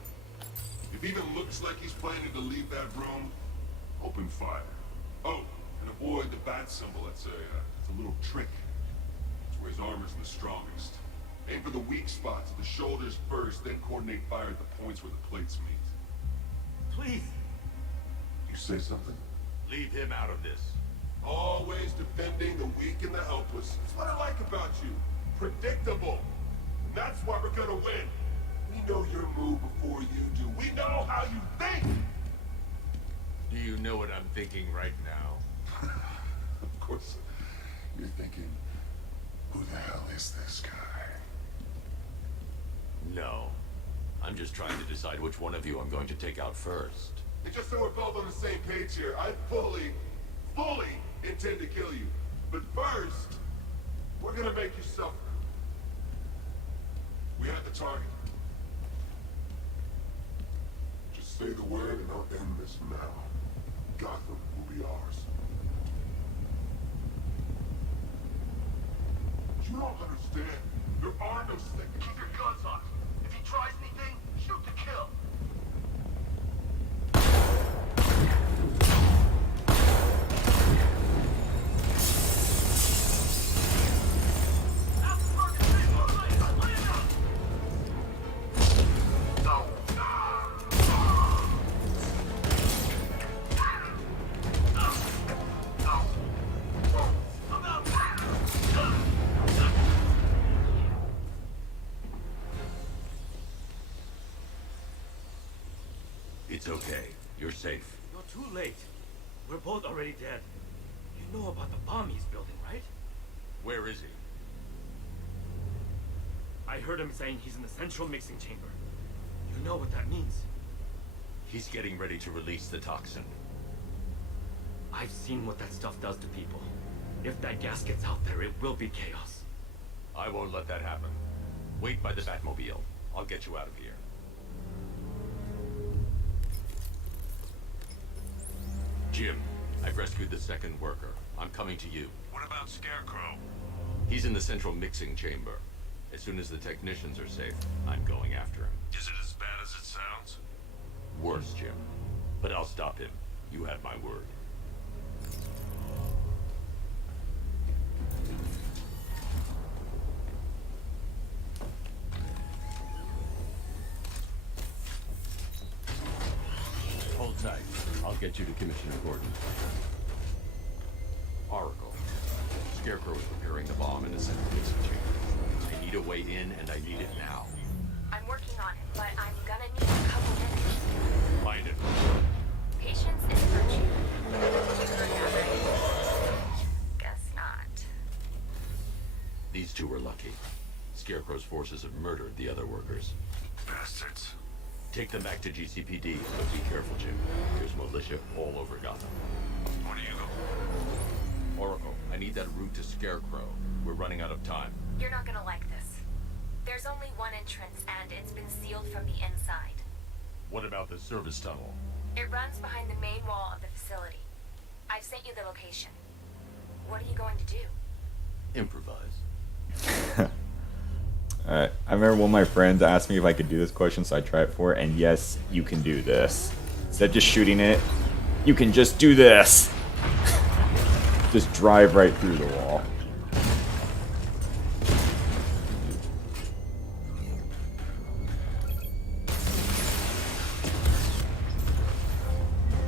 If he even looks like he's planning to leave that room, open fire. Oh, and avoid the bat symbol. It's a little trick. It's where his armor's the strongest. Aim for the weak spots, the shoulders first, then coordinate fire at the points where the plates meet. Please. You say something? Leave him out of this. Always defending the weak and the helpless. That's what I like about you. Predictable. And that's why we're gonna win. We know your move before you do. We know how you think. Do you know what I'm thinking right now? Of course, you're thinking, who the hell is this guy? No. I'm just trying to decide which one of you I'm going to take out first. And just so we're both on the same page here, I fully intend to kill you. But first, we're gonna make you suffer. We have the target. Just say the word and I'll end this now. Gotham will be ours. You don't understand. There are no seconds. Keep your guns on. If he tries anything, shoot to kill. It's okay. You're safe. You're too late. We're both already dead. You know about the bomb he's building, right? Where is he? I heard him saying he's in the central mixing chamber. You know what that means? He's getting ready to release the toxin. I've seen what that stuff does to people. If that gas gets out there, it will be chaos. I won't let that happen. Wait by the Batmobile. I'll get you out of here. Jim, I've rescued the second worker. I'm coming to you. What about Scarecrow? He's in the central mixing chamber. As soon as the technicians are safe, I'm going after him. Is it as bad as it sounds? Worse, Jim. But I'll stop him. You have my word. Hold tight. I'll get you to Commissioner Gordon. Oracle. Scarecrow is preparing the bomb in the central mixing chamber. I need a way in, and I need it now. I'm working on it, but I'm gonna need a couple minutes. Find it. Patience is a virtue. You heard that, right? Guess not. These two were lucky. Scarecrow's forces have murdered the other workers. Bastards. Take them back to GCPD, but be careful, Jim. There's militia all over Gotham. What do you go? Oracle, I need that route to Scarecrow. We're running out of time. You're not gonna like this. There's only one entrance, and it's been sealed from the inside. What about the service tunnel? It runs behind the main wall of the facility. I've sent you the location. What are you going to do? Improvise. Alright, I remember one of my friends asked me if I could do this question, so I tried it for it, and yes, you can do this. Instead of just shooting it, you can just do this! Just drive right through the wall.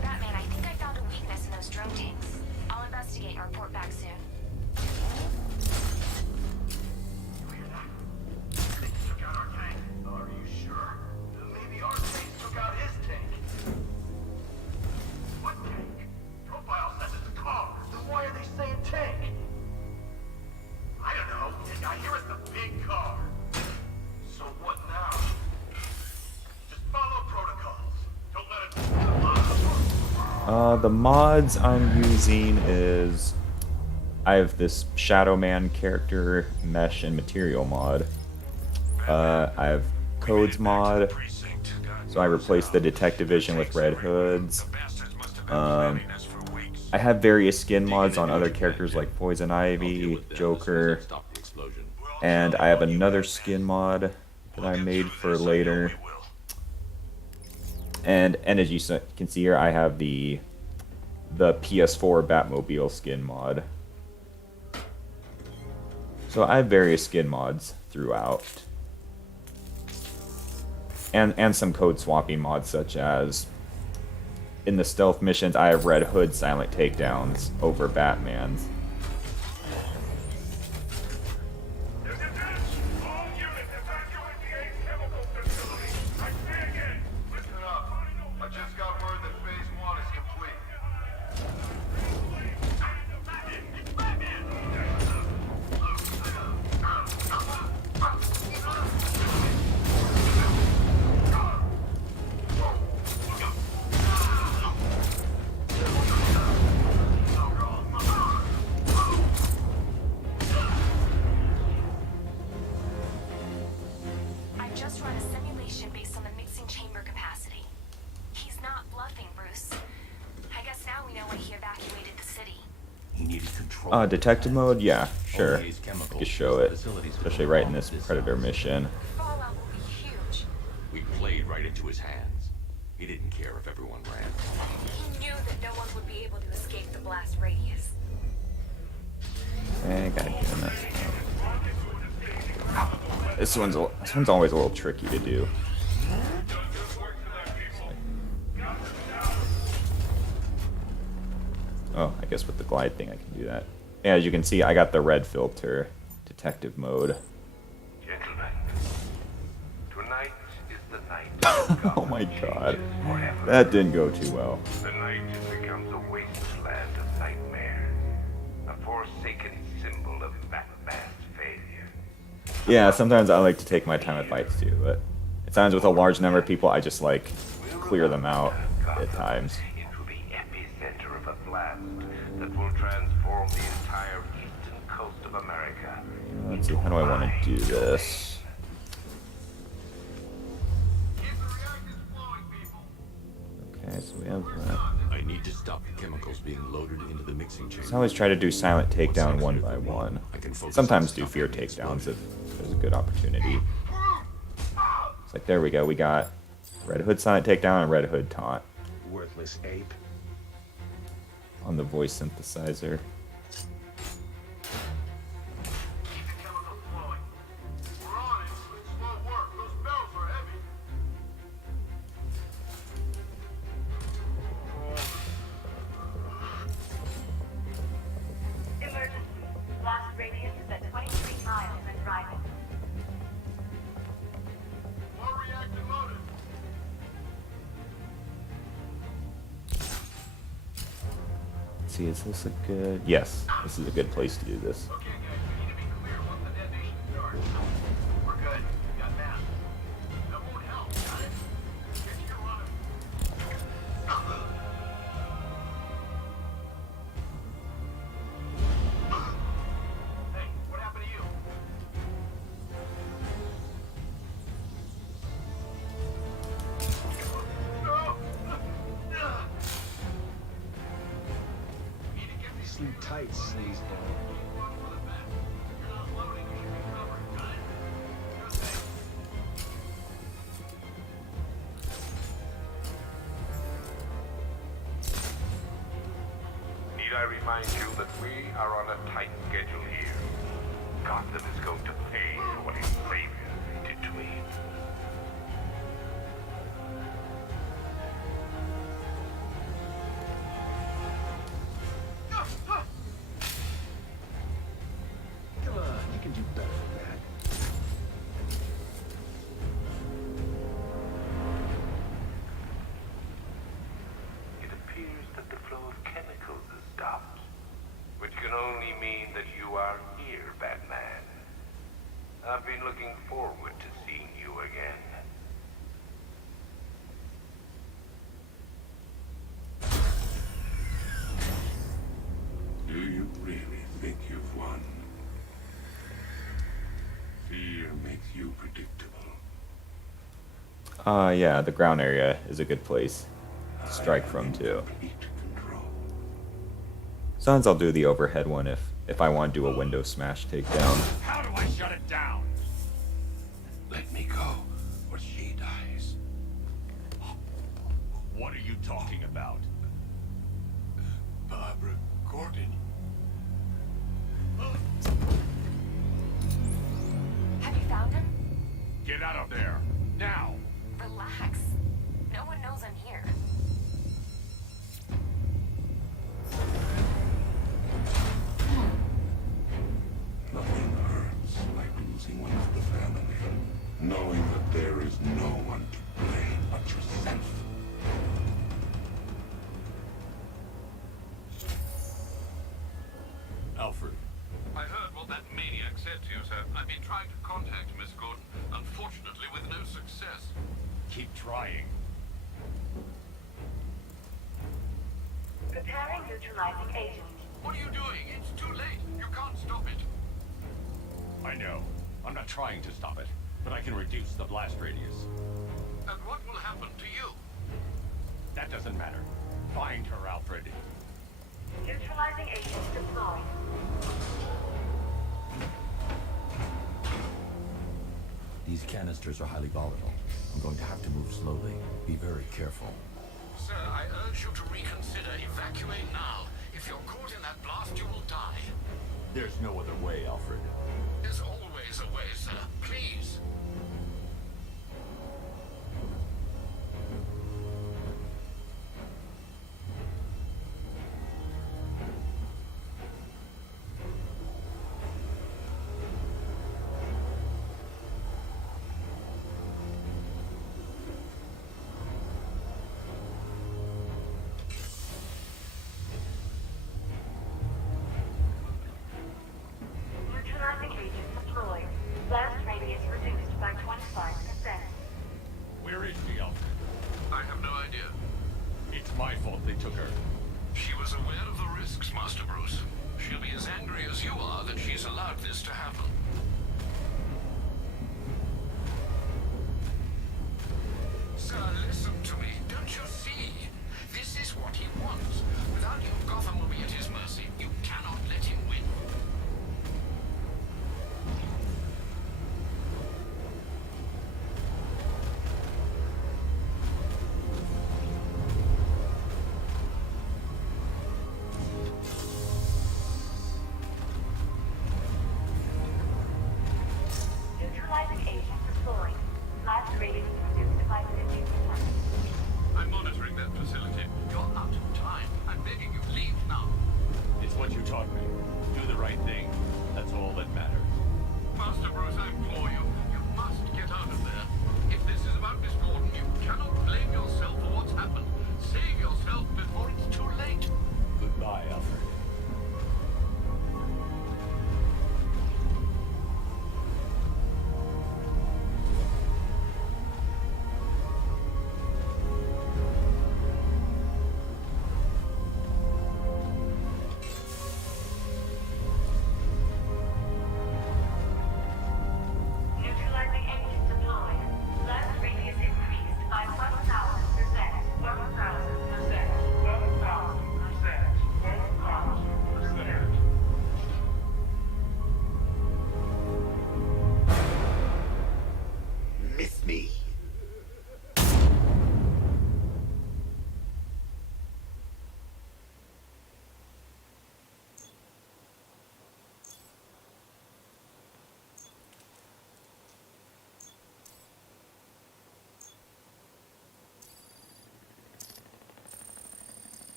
Batman, I think I found a weakness in those drone tanks. I'll investigate and report back soon. Took out our tank. Are you sure? Maybe our tank took out his tank. What tank? Profile says it's a car. Then why are they saying tank? I don't know. I hear it's the big car. So what now? Just follow protocols. Don't let it... The mods I'm using is... I have this Shadow Man character, mesh, and material mod. I have codes mod, so I replaced the Detective Vision with Red Hoods. I have various skin mods on other characters like Poison Ivy, Joker, and I have another skin mod that I made for later. And as you can see here, I have the PS4 Batmobile skin mod. So I have various skin mods throughout. And some code swapping mods, such as in the stealth missions I have Red Hood silent takedowns over Batman's. I just got word that phase 1 is complete. I've just run a simulation based on the mixing chamber capacity. He's not bluffing, Bruce. I guess now we know why he evacuated the city. He needed control. Detective mode? Yeah, sure. Only his chemicals I could show it, facilities especially right in this Predator mission. Fallout will be huge. We played right into his hands. He didn't care if everyone ran. He knew that no one would be able to escape the blast radius. Gotta get in that. This one's always a little tricky to do. Oh, I guess with the glide thing I can do that. Yeah, as you can see, I got the red filter, detective mode. Gentlemen, tonight is the night Oh my god. That didn't go too well. The night becomes a wasteland of nightmares. A forsaken symbol of Batman's failure. Yeah, sometimes I like to take my time at fights too, but at times with a large number of people, I just like clear them out at times. Into the epicenter of a blast that will transform the entire eastern coast of America. Let's see, how do I want to do this? Okay, so we have that. I need to stop the chemicals being loaded into the mixing chamber. So I always try to do silent takedown one by one. Sometimes do fear takedowns if there's a good opportunity. It's like, there we go, we got Red Hood silent takedown and Red Hood taunt Worthless ape. on the voice synthesizer. Emergency. Blast radius is at 23 miles and driving. More reactor loaded. Let's see, is this a good... Yes, this is a good place to do this. Sleep tight, sleazeball. Need I remind you that we are on a tight schedule here? Gotham is going to pay for what his savior did to me. Come on, you can do better than that. It appears that the flow of chemicals has stopped, which can only mean that you are here, Batman. I've been looking forward to seeing you again. Do you really think you've won? Fear makes you predictable. Yeah, the ground area is a good place to strike from too. Sometimes I'll do the overhead one if I want to do a window smash takedown. How do I shut it down? Let me go, or she dies. What are you talking about? Barbara Gordon. Have you found him? Get out of there. Now. Relax. No one knows I'm here. Nothing hurts like losing one of the family. Knowing that there is no one to blame but yourself. Alfred. I heard what that maniac said to you, sir. I've been trying to contact Miss Gordon, unfortunately with no success. Keep trying. Preparing neutralizing agent. What are you doing? It's too late. You can't stop it. I know. I'm not trying to stop it, but I can reduce the blast radius. And what will happen to you? That doesn't matter. Find her, Alfred. Neutralizing agent deployed. These canisters are highly volatile. I'm going to have to move slowly. Be very careful. Sir, I urge you to reconsider. Evacuate now. If you're caught in that blast, you will die. There's no other way, Alfred. There's always a way, sir. Please.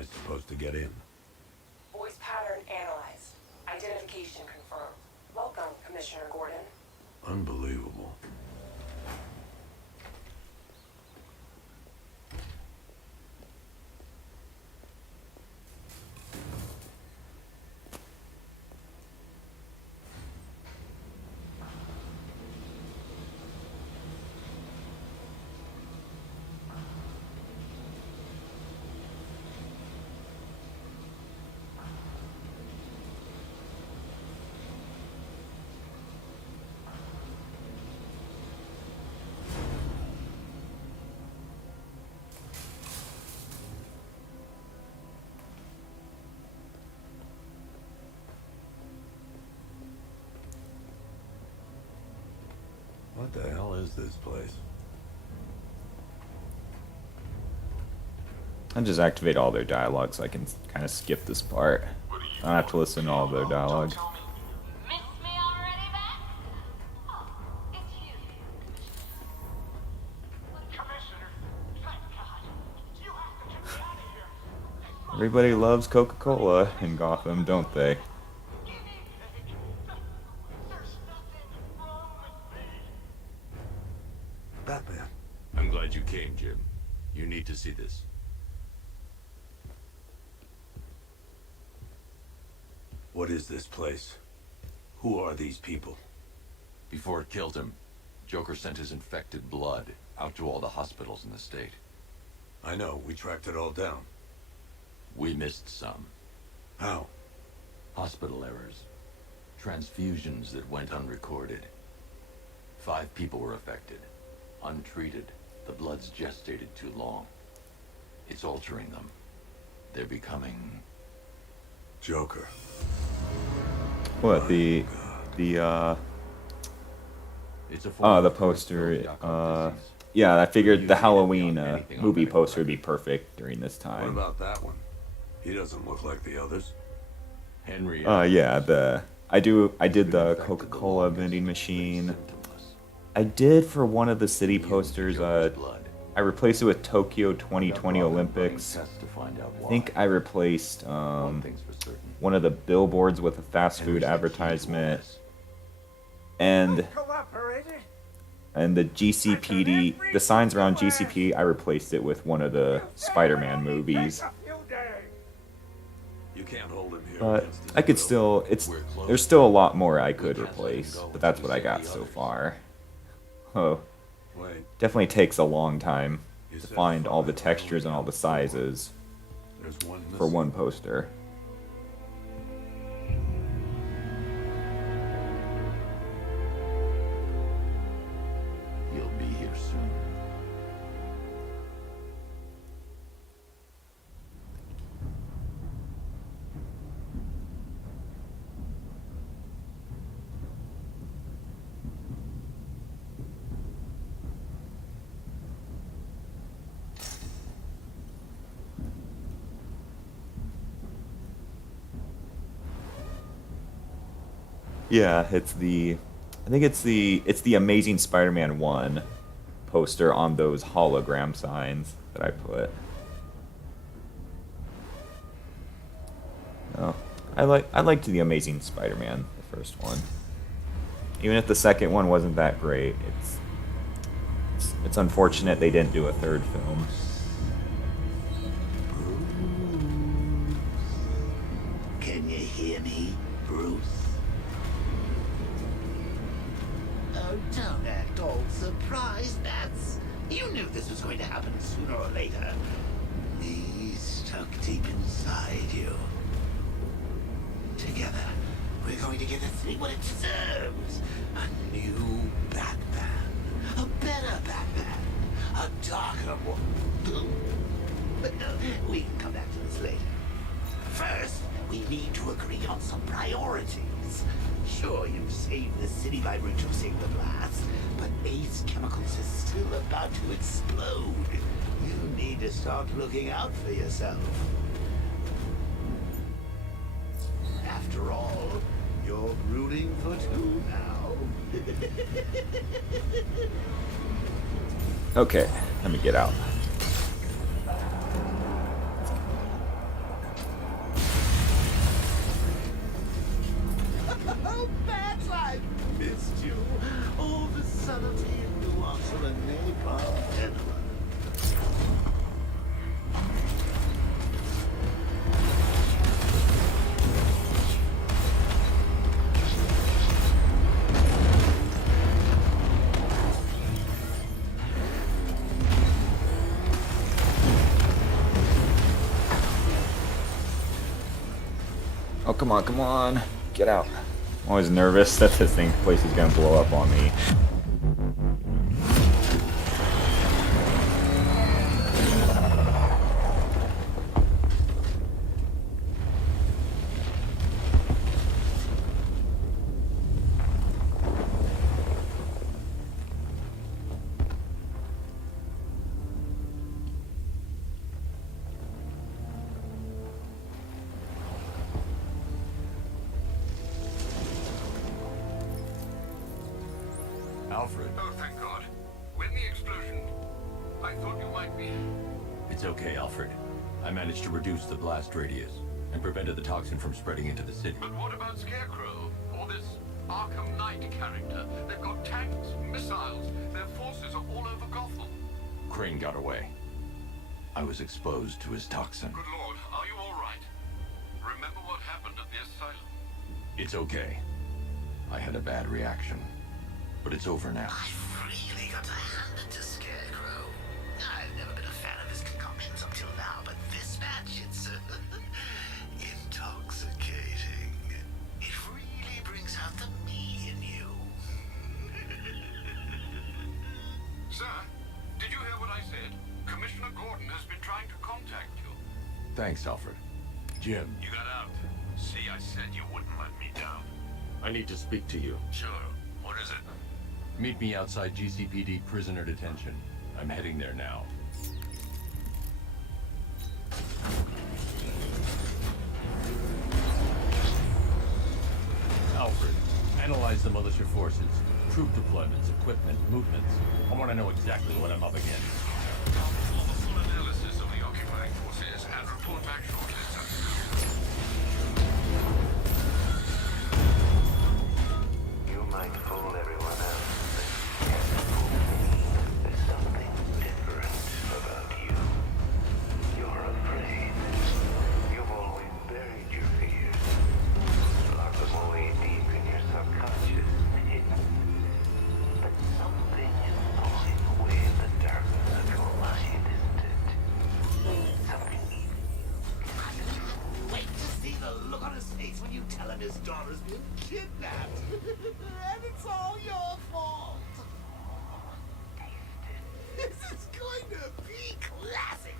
I supposed to get in? Voice pattern analyzed. Identification confirmed. Welcome, Commissioner Gordon. Unbelievable. What the hell is this place? I'll just activate all their dialogue so I can kind of skip this part. I don't have to listen to all of their dialogue. Everybody loves Coca-Cola in Gotham, don't they? Batman. I'm glad you came, Jim. You need to see this. What is this place? Who are these people? Before it killed him, Joker sent his infected blood out to all the hospitals in the state. I know, we tracked it all down. We missed some. How? Hospital errors. Transfusions that went unrecorded. 5 people were affected. Untreated. The blood's gestated too long. It's altering them. They're becoming... Joker. What, the poster, yeah, I figured the Halloween movie poster would be perfect during this What time. about that one? He doesn't look like the others. Henry... yeah, I did the Coca-Cola vending machine. I did for one of the city posters, I replaced it with Tokyo 2020 Olympics. I think I replaced one of the billboards with a fast food advertisement. And the GCPD, the signs around GCP, I replaced it with one of the Spider-Man movies. You can't hold him here. But I could still, there's still a lot more I could replace, but that's what I got so far. Oh, definitely takes a long time to find all the textures and all the sizes for one poster. You'll be here soon. Yeah, I think it's the Amazing Spider-Man 1 poster on those hologram signs that I put. No, I liked the Amazing Spider-Man, the first one. Even if the second one wasn't that great, it's unfortunate they didn't do a third film. Can you hear me, Bruce? Oh, don't act all surprised, Bats. You knew this was going to happen sooner or later. He's stuck deep inside you. Together, we're going to give the city what it deserves. A new Batman. A better Batman. A darker one. But we can come back to this later. First, we need to agree on some priorities. Sure, you've saved the city by reducing the blast, but Ace Chemicals is still about to explode. You need to start looking out for yourself. After all, you're rooting for two now. Okay, let me get out. Oh, come on, come on. Get out. I'm always nervous that this place is gonna blow up on me. Alfred. Oh, thank God. When the explosion, I thought you might be... It's okay, Alfred. I managed to reduce the blast radius and prevented the toxin from spreading into the city. But what about Scarecrow? Or this Arkham Knight character? They've got tanks, missiles, their forces are all over Gotham. Crane got away. I was exposed to his toxin. Good Lord, are you all right? Remember what happened at the asylum? It's okay. I had a bad reaction. But it's over now. Really got to hand it to Scarecrow. I've never been a fan of his concoctions up till now, but this match, it's intoxicating. It really brings out the me in you. Sir, did you hear what I said? Commissioner Gordon has been trying to contact you. Thanks, Alfred. Jim. You got out. See, I said you wouldn't let me down. I need to speak to you. Sure. What is it? Meet me outside GCPD prisoner detention. I'm heading there now. Alfred, analyze the militia forces, troop deployments, equipment, movements. I want to know exactly what I'm up against. Perform a full analysis of the occupying forces and report back shortly, sir. You might fool everyone else, but you can't fool me. There's something different about you. You're afraid. You've always buried your fears. Locked them away deep in your subconscious. But something is gnawing away in the darkness of your mind, isn't it? Something Wait to see the look on his face when you tell him his daughter's been kidnapped. And it's all your fault. This is going to be classic.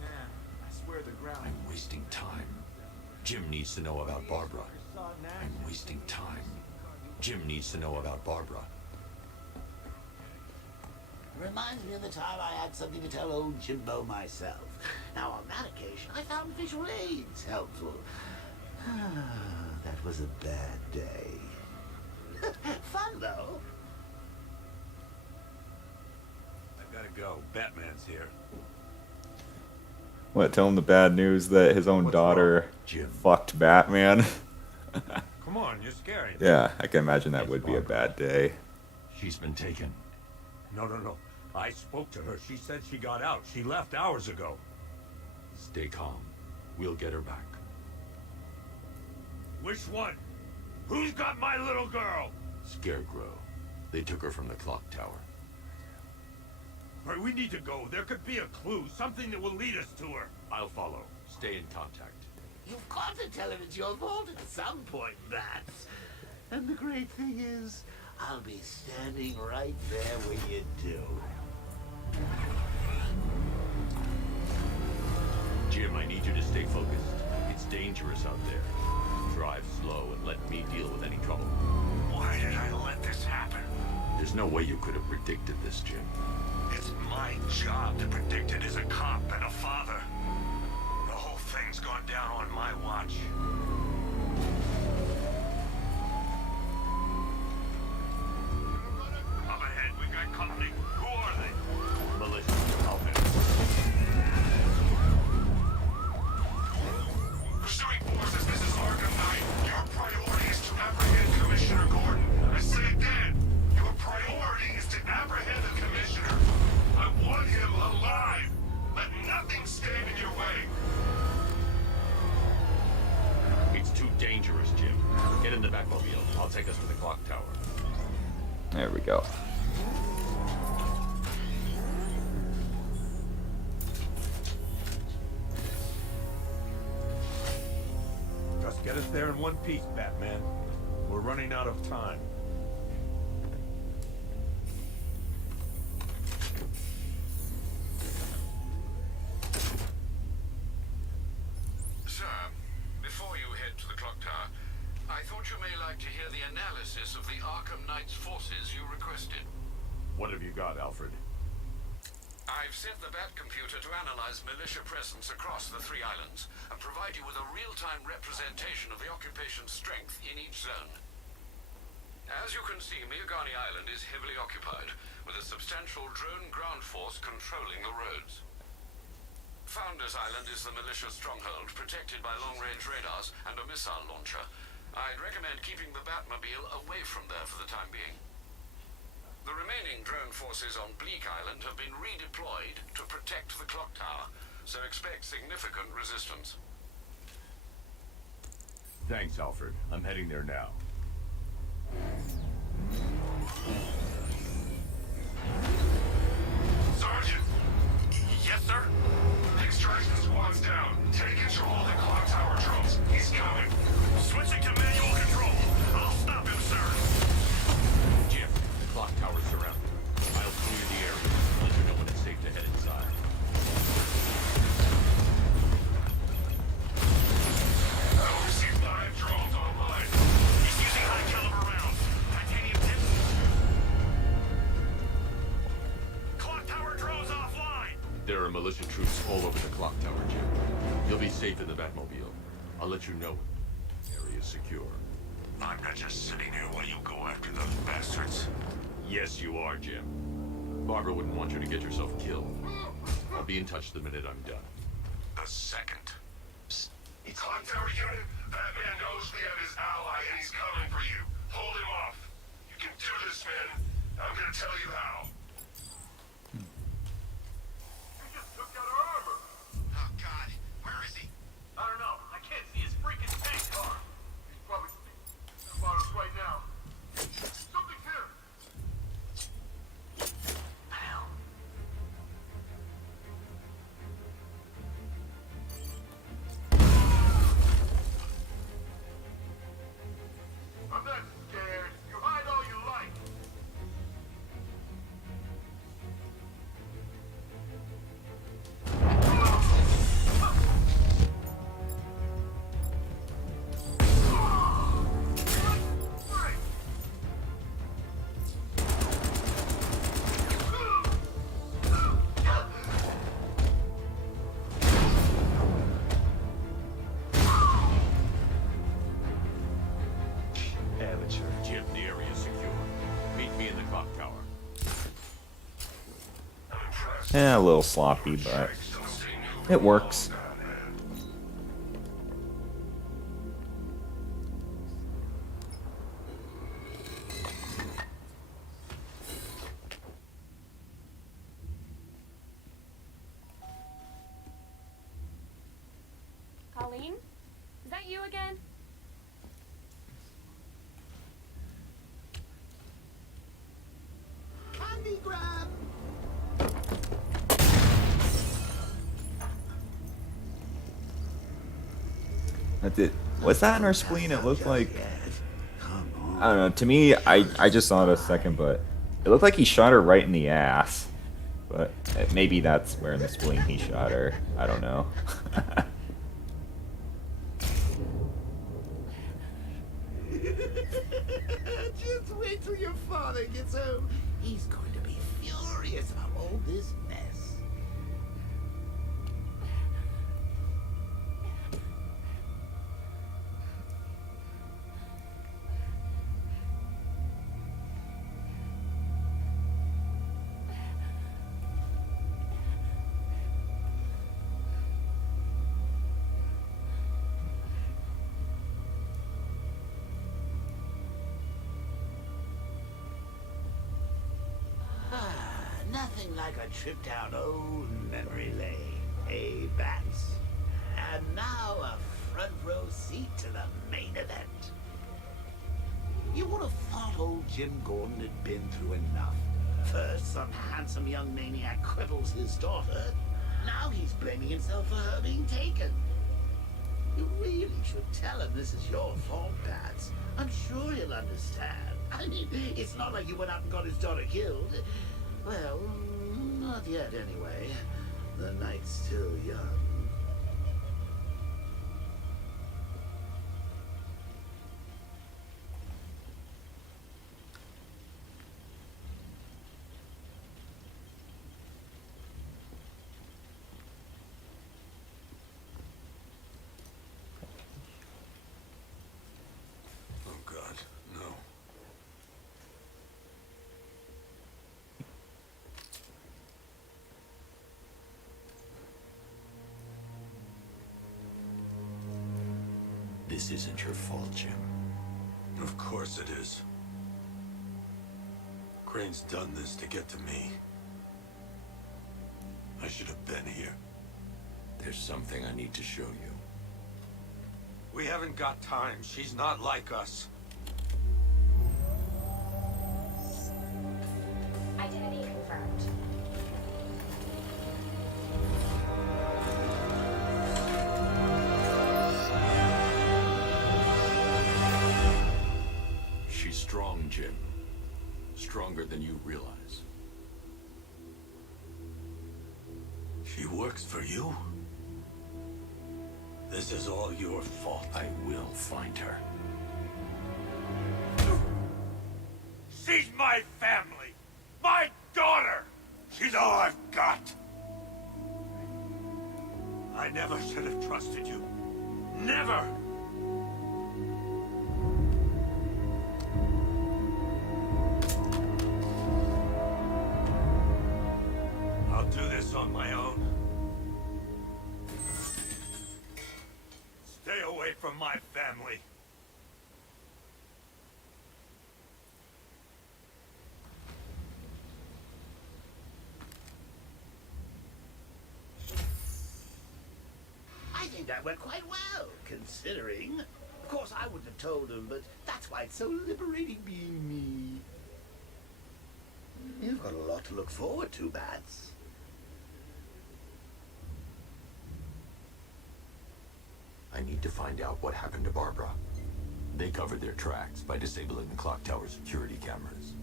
Man, I swear the ground... I'm wasting time. Jim needs to know about Barbara. I'm wasting time. Jim needs to know about Barbara. Reminds me of the time I had something to tell old Jimbo myself. Now, on that occasion, I found visual aids helpful. That was a bad day. Fun, though. I gotta go. Batman's here. What, tell him the bad news that his own daughter fucked Batman? Come on, you're scaring. Yeah, I can imagine that would be a bad day. She's been taken. No. I spoke to her. She said she got out. She left hours ago. Stay calm. We'll get her back. Which one? Who's got my little girl? Scarecrow. They took her from the clock tower. All right, we need to go. There could be a clue, something that will lead us to her. I'll follow. Stay in contact. You've got to tell him it's your fault at some point, Bats. And the great thing is, I'll be standing right there when you do. Jim, I need you to stay focused. It's dangerous out there. Drive slow and let me deal with any trouble. Why did I let this happen? There's no way you could have predicted this, Jim. It's my job to predict it as a cop and a father. The whole thing's gone down on my watch. Up ahead, we've got company. Who are they? Militia. I'll handle Pursuing forces, this is Arkham Knight. Your priority is to apprehend Commissioner Gordon. I say again, your priority is to apprehend the Commissioner. I want him alive. Let nothing stand in your way. It's too dangerous, Jim. Get in the Batmobile. I'll take us to the clock tower. There we go. Get us there in one piece, Batman. We're running out of time. Sir, before you head to the clock tower, I thought you may like to hear the analysis of the Arkham Knight's forces you requested. What have you got, Alfred? I've set the Bat computer to analyze militia presence across the 3 islands and provide you with a real-time representation of the occupation's strength in each zone. As you can see, Miagani Island is heavily occupied, with a substantial drone ground force controlling the roads. Founders Island is the militia stronghold, protected by long-range radars and a missile launcher. I'd recommend keeping the Batmobile away from there for the time being. The remaining drone forces on Bleak Island have been redeployed to protect the clock tower, so expect significant resistance. Thanks, Alfred. I'm heading there now. Sergeant! Yes, sir? Extraction squad's down. Take control of the clock tower drones. He's coming. Switching to manual control. I'll stop him, sir. Jim, the clock tower's surrounded. I'll clear the area. Let you know when it's safe to head inside. I received 5 drones online. He's using high caliber rounds. Titanium tips. Clock tower drones offline. There are militia troops all over the clock tower, Jim. You'll be safe in the Batmobile. I'll let you know. Area's secure. I'm not just sitting here while you go after those bastards. Yes, you are, Jim. Barbara wouldn't want you to get yourself killed. I'll be in touch the minute I'm done. The second. Psst. It's Clock Tower unit. Batman knows we have his ally and he's coming for you. Hold him off. You can do this, man. I'm gonna tell you how. You just took out our armor. Oh, God. Where is he? I don't know. I can't see his freaking tank car. He's probably about us right now. Something's here. I'm not scared. You hide all you like. Amateur. Jim, the area's secure. Meet me in the clock tower. A little sloppy, but it works. Colleen? Is that you again? Candy grab! That's it. Was that in our spleen? It looked like, I don't know. To me, I just saw it a second, but it looked like he shot her right in the ass. But maybe that's where in the spleen he shot her. I don't know. Just wait till your father gets home. He's going to be furious about all this mess. Nothing like a trip down old memory lane, eh, Bats? And now a front row seat to the main event. You would have thought old Jim Gordon had been through enough. First, some handsome young maniac cripples his daughter. Now he's blaming himself for her being taken. You really should tell him this is your fault, Bats. I'm sure he'll understand. I mean, it's not like you went out and got his daughter killed. Well, not yet anyway. The night's still young. Oh God, no. This isn't your fault, Jim. Of course it is. Crane's done this to get to me. I should have been here. There's something I need to show you. We haven't got time. She's not like us. Identity confirmed. She's strong, Jim. Stronger than you realize. She works for you? This is all your fault. I will find her. She's my family! My daughter! She's all I've got! I never should have trusted you. Never! I'll do this on my own. Stay away from my family. I think that went quite well, considering. Of course, I wouldn't have told him, but that's why it's so liberating being me. You've got a lot to look forward to, Bats. I need to find out what happened to Barbara. They covered their tracks by disabling the clock tower security cameras.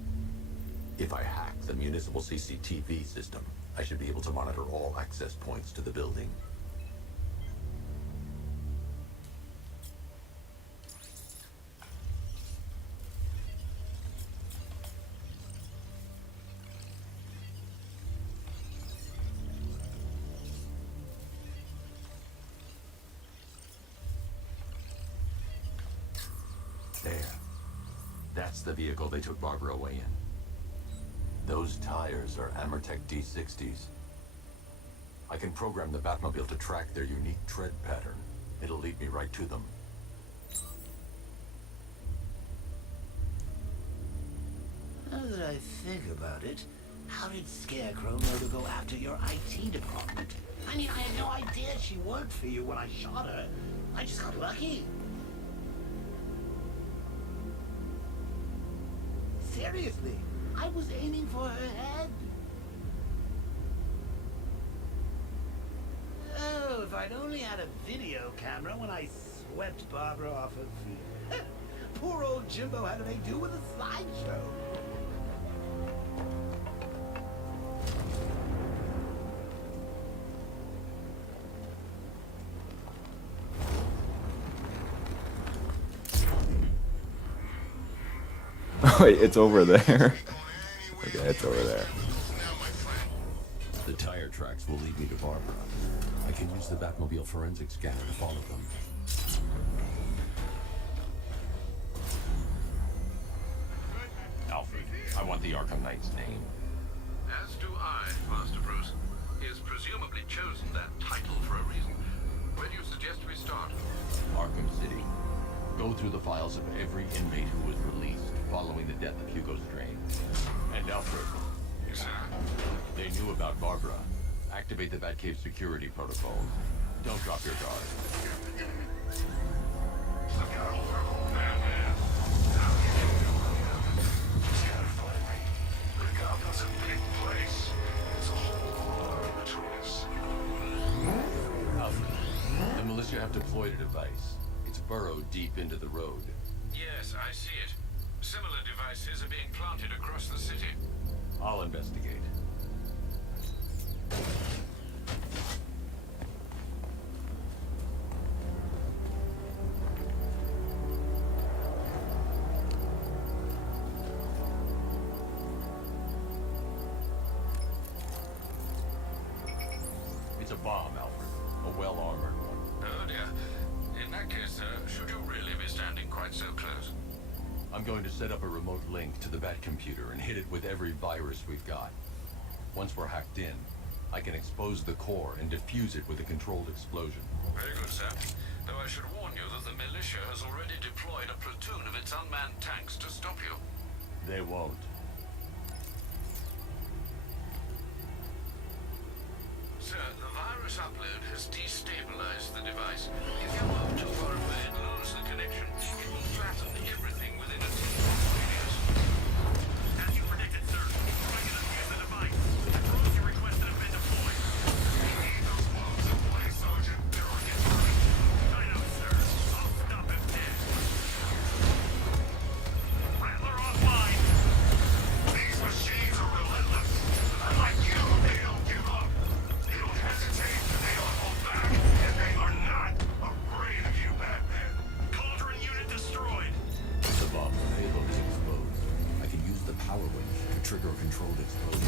If I hack the municipal CCTV system, I should be able to monitor all access points to the building. There. That's the vehicle they took Barbara away in. Those tires are Amertech D60s. I can program the Batmobile to track their unique tread pattern. It'll lead me right to them. Now that I think about it, how did Scarecrow know to go after your IT department? I mean, I had no idea she worked for you when I shot her. I just got lucky. Seriously, I was aiming for her head. Oh, if I'd only had a video camera when I swept Barbara off her feet. Poor old Jimbo had to make do with a slideshow. Wait, it's over there. Okay, it's over there. The tire tracks will lead me to Barbara. I can use the Batmobile forensic scanner to follow them. Alfred, I want the Arkham Knight's name. As do I, Master Bruce. He has presumably chosen that title for a reason. Where do you suggest we start? Arkham City. Go through the files of every inmate who was released following the death of Hugo Strange. And Alfred. Yes, sir. They knew about Barbara. Activate the Batcave security protocols. Don't drop your guard. Look out, Oracle, madman. Just gotta find me. The Gotham's a big place. There's a whole lot between us. Alfred, the militia militia have deployed a device. It's burrowed deep into the road. Yes, I see it. Similar devices are being planted across the city. I'll investigate. It's a bomb, Alfred. A well-armored one. Oh dear. In that case, should you really be standing quite so close? I'm going to set up a remote link to the Bat computer and hit it with every virus we've got. Once we're hacked in, I can expose the core and defuse it with a controlled explosion. Very good, sir. Though I should warn you that the militia has already deployed a platoon of its unmanned tanks to stop you. They won't. Sir, the virus upload has destabilized the device. If you move too far away and lose the connection, it will flatten everything within a T-bomb radius. As you predicted, sir. Try to defuse the device. The drones you requested have been deployed. We need those bombs in place, Sergeant. They're on his right. I know, sir. I'll stop him dead. Rattler offline. These machines are relentless. Unlike you, they don't give up. They don't hesitate, they don't hold back, and they are not afraid of you, Batman. Cauldron unit destroyed. The bomb's payload is exposed. I can use the power winch to trigger a controlled explosion.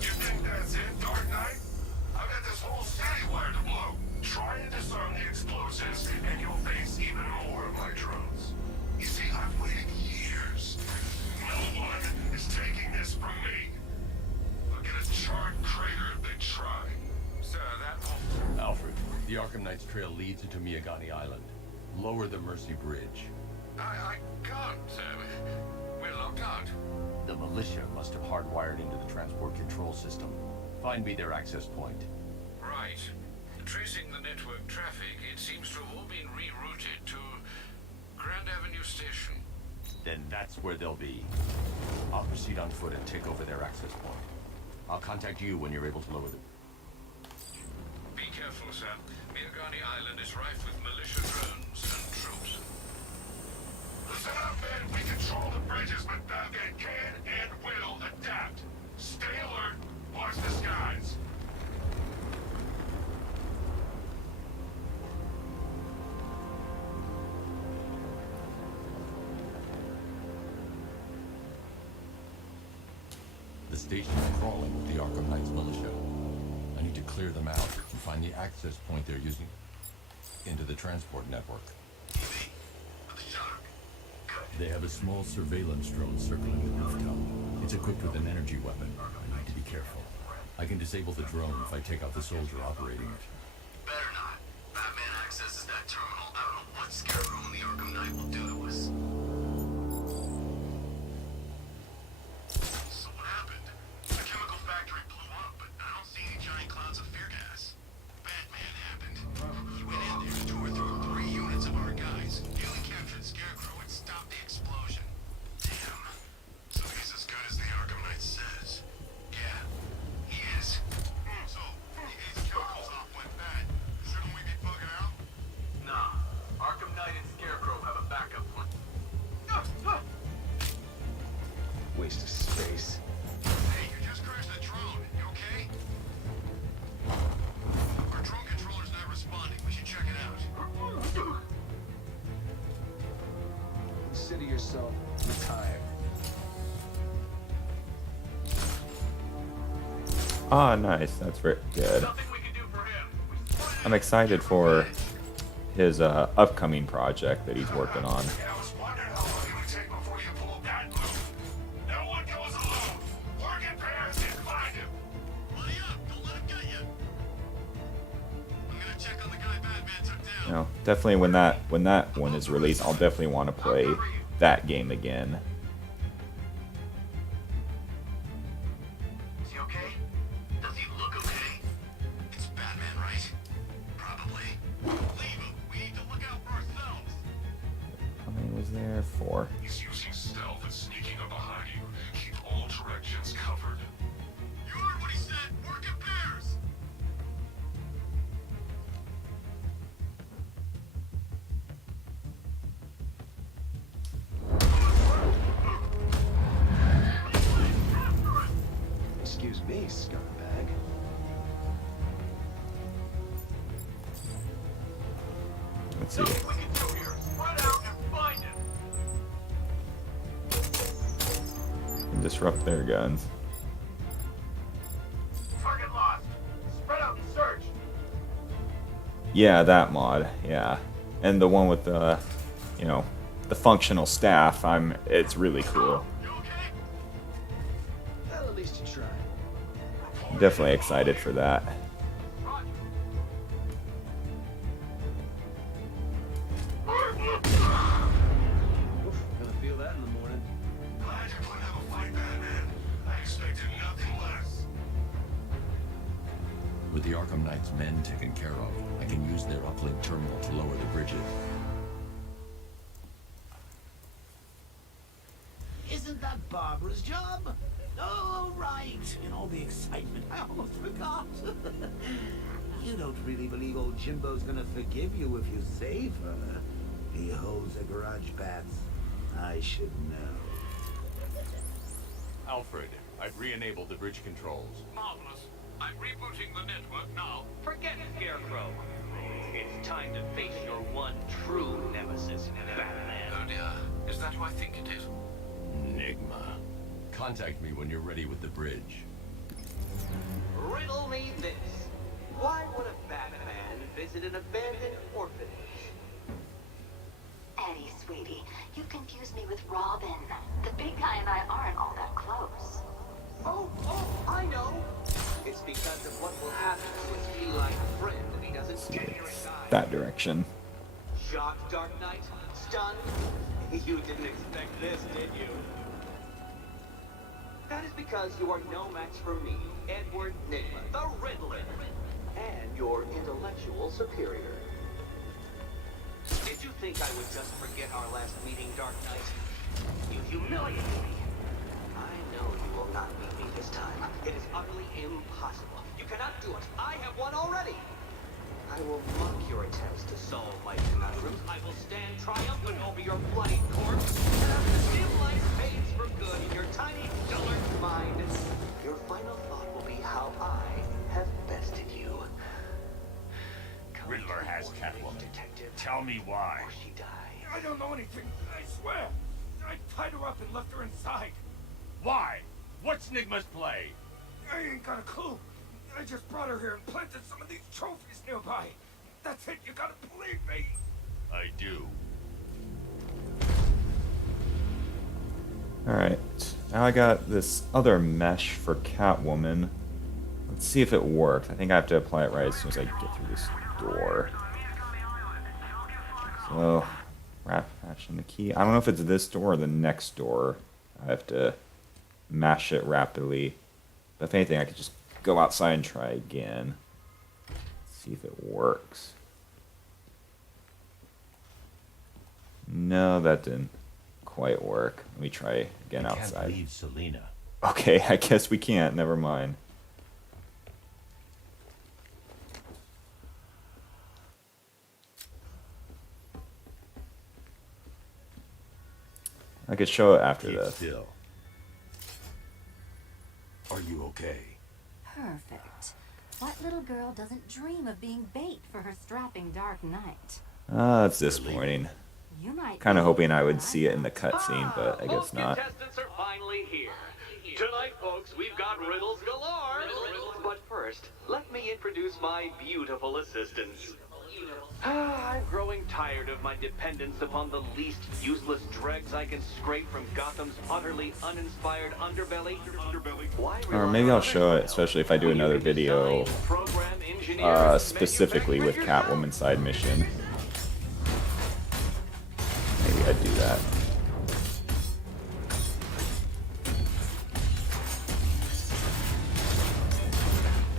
You think that's it, Dark Knight? I've got this whole city wired to blow. Try and disarm the explosives, and you'll face even more of my drones. You see, I've waited years. No one is taking this from me. Look at a charred crater if they try. Sir, that won't... Alfred, the Arkham Knight's trail leads into Miyagani Island. Lower the Mercy Bridge. I can't, sir. We're locked out. The militia must have hardwired into the transport control system. Find me their access point. Right. Tracing the network traffic, it seems to have all been rerouted to Grand Avenue Station. Then that's where they'll be. I'll proceed on foot and take over their access point. I'll contact you when you're able to lower them. Be careful, sir. Miyagani Island is rife with militia drones and troops. Listen up, men. We control the bridges, but Batman can and will adapt. Stay alert. Watch the skies. The station's crawling with the Arkham Knight's militia. I need to clear them out and find the access point they're using into the transport network. They have a small surveillance drone circling the rooftop. It's equipped with an energy weapon. I need to be careful. I can disable the drone if I take out the soldier operating it. Better not. Batman accesses that terminal. I don't know what Scarecrow and the Arkham Knight will do to us. So what happened? The chemical factory blew up, but I don't see any giant clouds of fear gas. Batman happened. He went in there, tore through 3 units of our guys, nearly captured Scarecrow, and stopped the explosion. Damn. So he's as good as the Arkham Knight says. Yeah, he is. So, his chemicals off went bad. Shouldn't we be bugging out? Nah. Arkham Knight and Scarecrow have a backup plan. Waste of space. Hey, you just crashed the drone. You okay? Our drone controller's not responding. We should check it out. Consider yourself retired. Ah, nice. That's very good. I'm excited for his upcoming project that he's working on. I was wondering how long it would take before you pulled that move. No one goes alone. Work in pairs and find him. Buddy up. Don't let him get you. I'm gonna check on the guy Batman took down. You know, definitely when that one is released, I'll definitely want to play that game again. Is he okay? Does he look okay? It's Batman, right? Probably. Leave him. We need to look out for ourselves. How many was there? 4. He's using stealth and sneaking up behind you. Keep all directions covered. You heard what he said. Work in pairs. Let's see. And disrupt their guns. Target lost. Spread out and search. Yeah, that mod. Yeah, and the one with the, you know, the functional staff. It's really cool. Well, at least you tried. I'm definitely excited for that. Oof, gonna feel that in the morning. Glad you're going to have a fight, Batman. I expected nothing less. With the Arkham Knight's men taken care of, I can use their uplink terminal to lower the bridges. Isn't that Barbara's job? Oh, right. In all the excitement, I almost forgot. You don't really believe old Jimbo's gonna forgive you if you save her. He holds a grudge, Bats. I should know. Alfred, I've re-enabled the bridge controls. Marvelous. I'm rebooting the network now. Forget Scarecrow. It's time to face your one true nemesis, Batman. Oh dear. Is that who I think it is? Enigma. Contact me when you're ready with the bridge. Riddle me this. Why would a Batman visit an abandoned orphanage? Eddie, sweetie, you confused me with Robin. The big guy and I aren't all that close. Oh, I know. It's because of what will happen to his feline friend if he doesn't get here in time. That direction. Shocked, Dark Knight? Stunned? You didn't expect this, did you? That is because you are no match for me, Edward Nigma, the Riddler, and your intellectual superior. Did you think I would just forget our last meeting, Dark Knight? You humiliated me. I know you will not beat me this time. It is utterly impossible. You cannot do it. I have won already. I will mock your attempts to solve my conundrums. I will stand triumphant over your bloody corpse. And after dim light fades for good in your tiny, dullard mind, your final thought will be how I have bested you. Riddler has Catwoman. Detective. Tell me why. Or she dies. I don't know anything. I swear. I tied her up and left her inside. Why? What's Nigma's play? I ain't got a clue. I just brought her here and planted some of these trophies nearby. That's it. You gotta believe me. I do. Alright, now I got this other mesh for Catwoman. Let's see if it works. I think I have to apply it right as soon as I get through this door. So, matching the key. I don't know if it's this door or the next door. I have to mash it rapidly. But if anything, I could just go outside and try again. See if it works. No, that didn't quite work. Let me try again outside. Can't leave Selena. Okay, I guess we can't. Never mind. I could show it after Keep this. still. Are you okay? Perfect. What little girl doesn't dream of being bait for her strapping Dark Knight? Ah, that's disappointing. You might Kind of hoping I would see it in the cutscene, but I guess Both not. contestants are finally here. Tonight, folks, we've got riddles galore. But first, let me introduce my beautiful assistants. I'm growing tired of my dependence upon the least useless dregs I can scrape from Gotham's utterly uninspired underbelly. Why Or maybe I'll show it, especially if I do another video specifically with Catwoman side mission. Maybe I'd do that.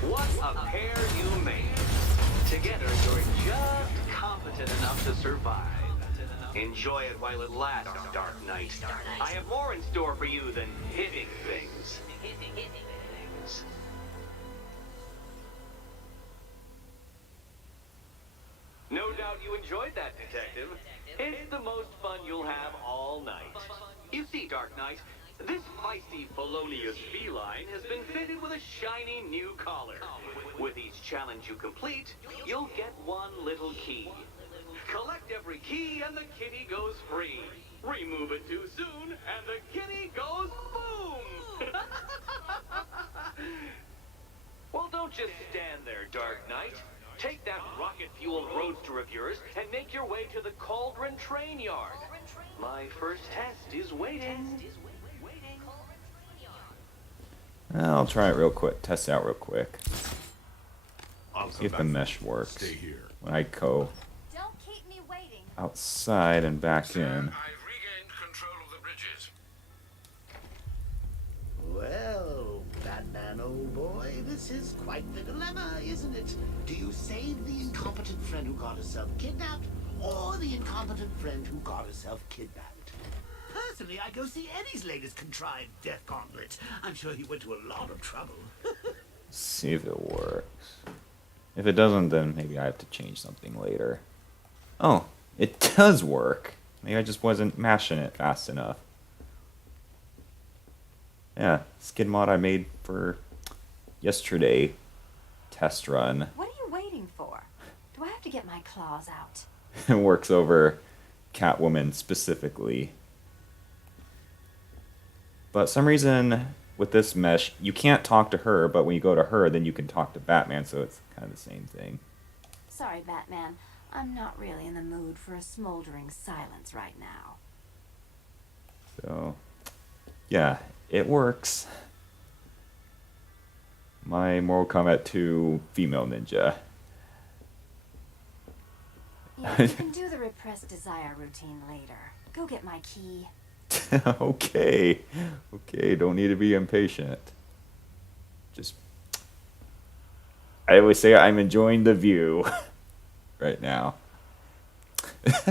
What a pair you made. Together, you're just competent enough to survive. Enjoy it while it lasts, Dark Knight. I have more in store for you than hitting things. No doubt you enjoyed that, Detective. It's the most fun you'll have all night. You see, Dark Knight, this feisty, felonious feline has been fitted with a shiny new collar. With each challenge you complete, you'll get one little key. Collect every key and the kitty goes free. Remove it too soon and the kitty goes boom! Well, don't just stand there, Dark Knight. Take that rocket-fueled roadster of yours and make your way to the Cauldron Train Yard. My first test is waiting. I'll try it real quick. Test it out real quick. I'll See if the mesh works. Stay here. When I go Don't keep me waiting. outside and back in. I've regained control of the bridges. Well, Batman, old boy, this is quite the dilemma, isn't it? Do you save the incompetent friend who got herself kidnapped, or the incompetent friend who got herself kidnapped? Personally, I go see Eddie's latest contrived death gauntlet. I'm sure he went to a lot of trouble. See if it works. If it doesn't, then maybe I have to change something later. Oh, it does work. Maybe I just wasn't mashing it fast enough. Yeah, skid mod I made for yesterday. Test run. What are you waiting for? Do I have to get my claws out? It works over Catwoman specifically. But some reason with this mesh, you can't talk to her, but when you go to her, then you can talk to Batman, so it's kind of the same thing. Sorry, Batman. I'm not really in the mood for a smoldering silence right now. So, yeah, it works. My Mortal Kombat 2 female ninja. Yeah, you can do the repressed desire routine later. Go get my key. Okay. Okay, don't need to be impatient. Just... I always say I'm enjoying the view right now. Admire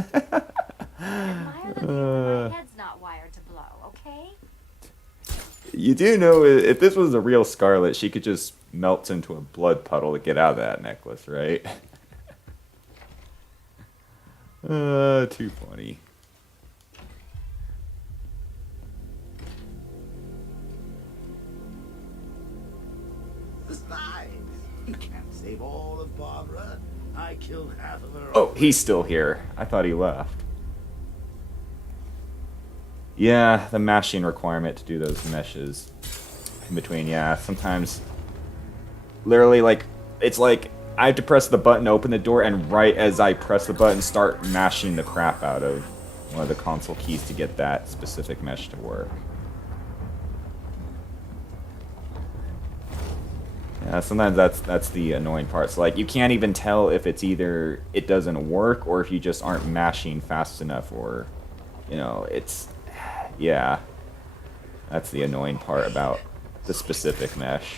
the view, but my head's not wired to blow, okay? You do know if this was a real Scarlet, she could just melt into a blood puddle to get out of that necklace, right? Too funny. Besides, you can't save all of Barbara. I killed half of her. Oh, he's still here. I thought he left. Yeah, the mashing requirement to do those meshes in between. Yeah, sometimes literally it's like I have to press the button to open the door, and right as I press the button, start mashing the crap out of one of the console keys to get that specific mesh to work. Yeah, sometimes that's the annoying part. So like you can't even tell if it's either it doesn't work or if you just aren't mashing fast enough, or you know, it's yeah. That's the annoying part about the specific mesh.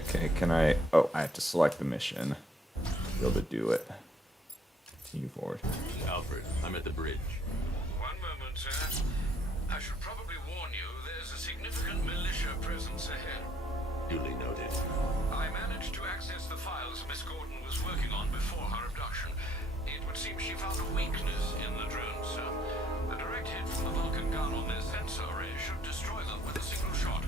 Okay, can I... Oh, I have to select the mission to be able to do it. Continue forward. Alfred, I'm at the bridge. One moment, sir. I should probably warn you, there's a significant militia presence ahead. Duly noted. I managed to access the files Miss Gordon was working on before her abduction. It would seem she found a weakness in the drones, sir. The direct hit from the Vulcan gun on their sensor array should destroy them with a single shot.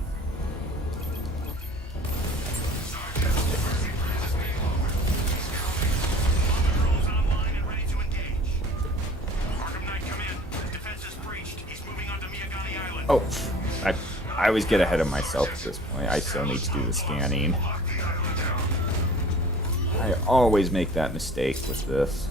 Oh, I always get ahead of myself at this point. I still need to do the scanning. I always make that mistake with this.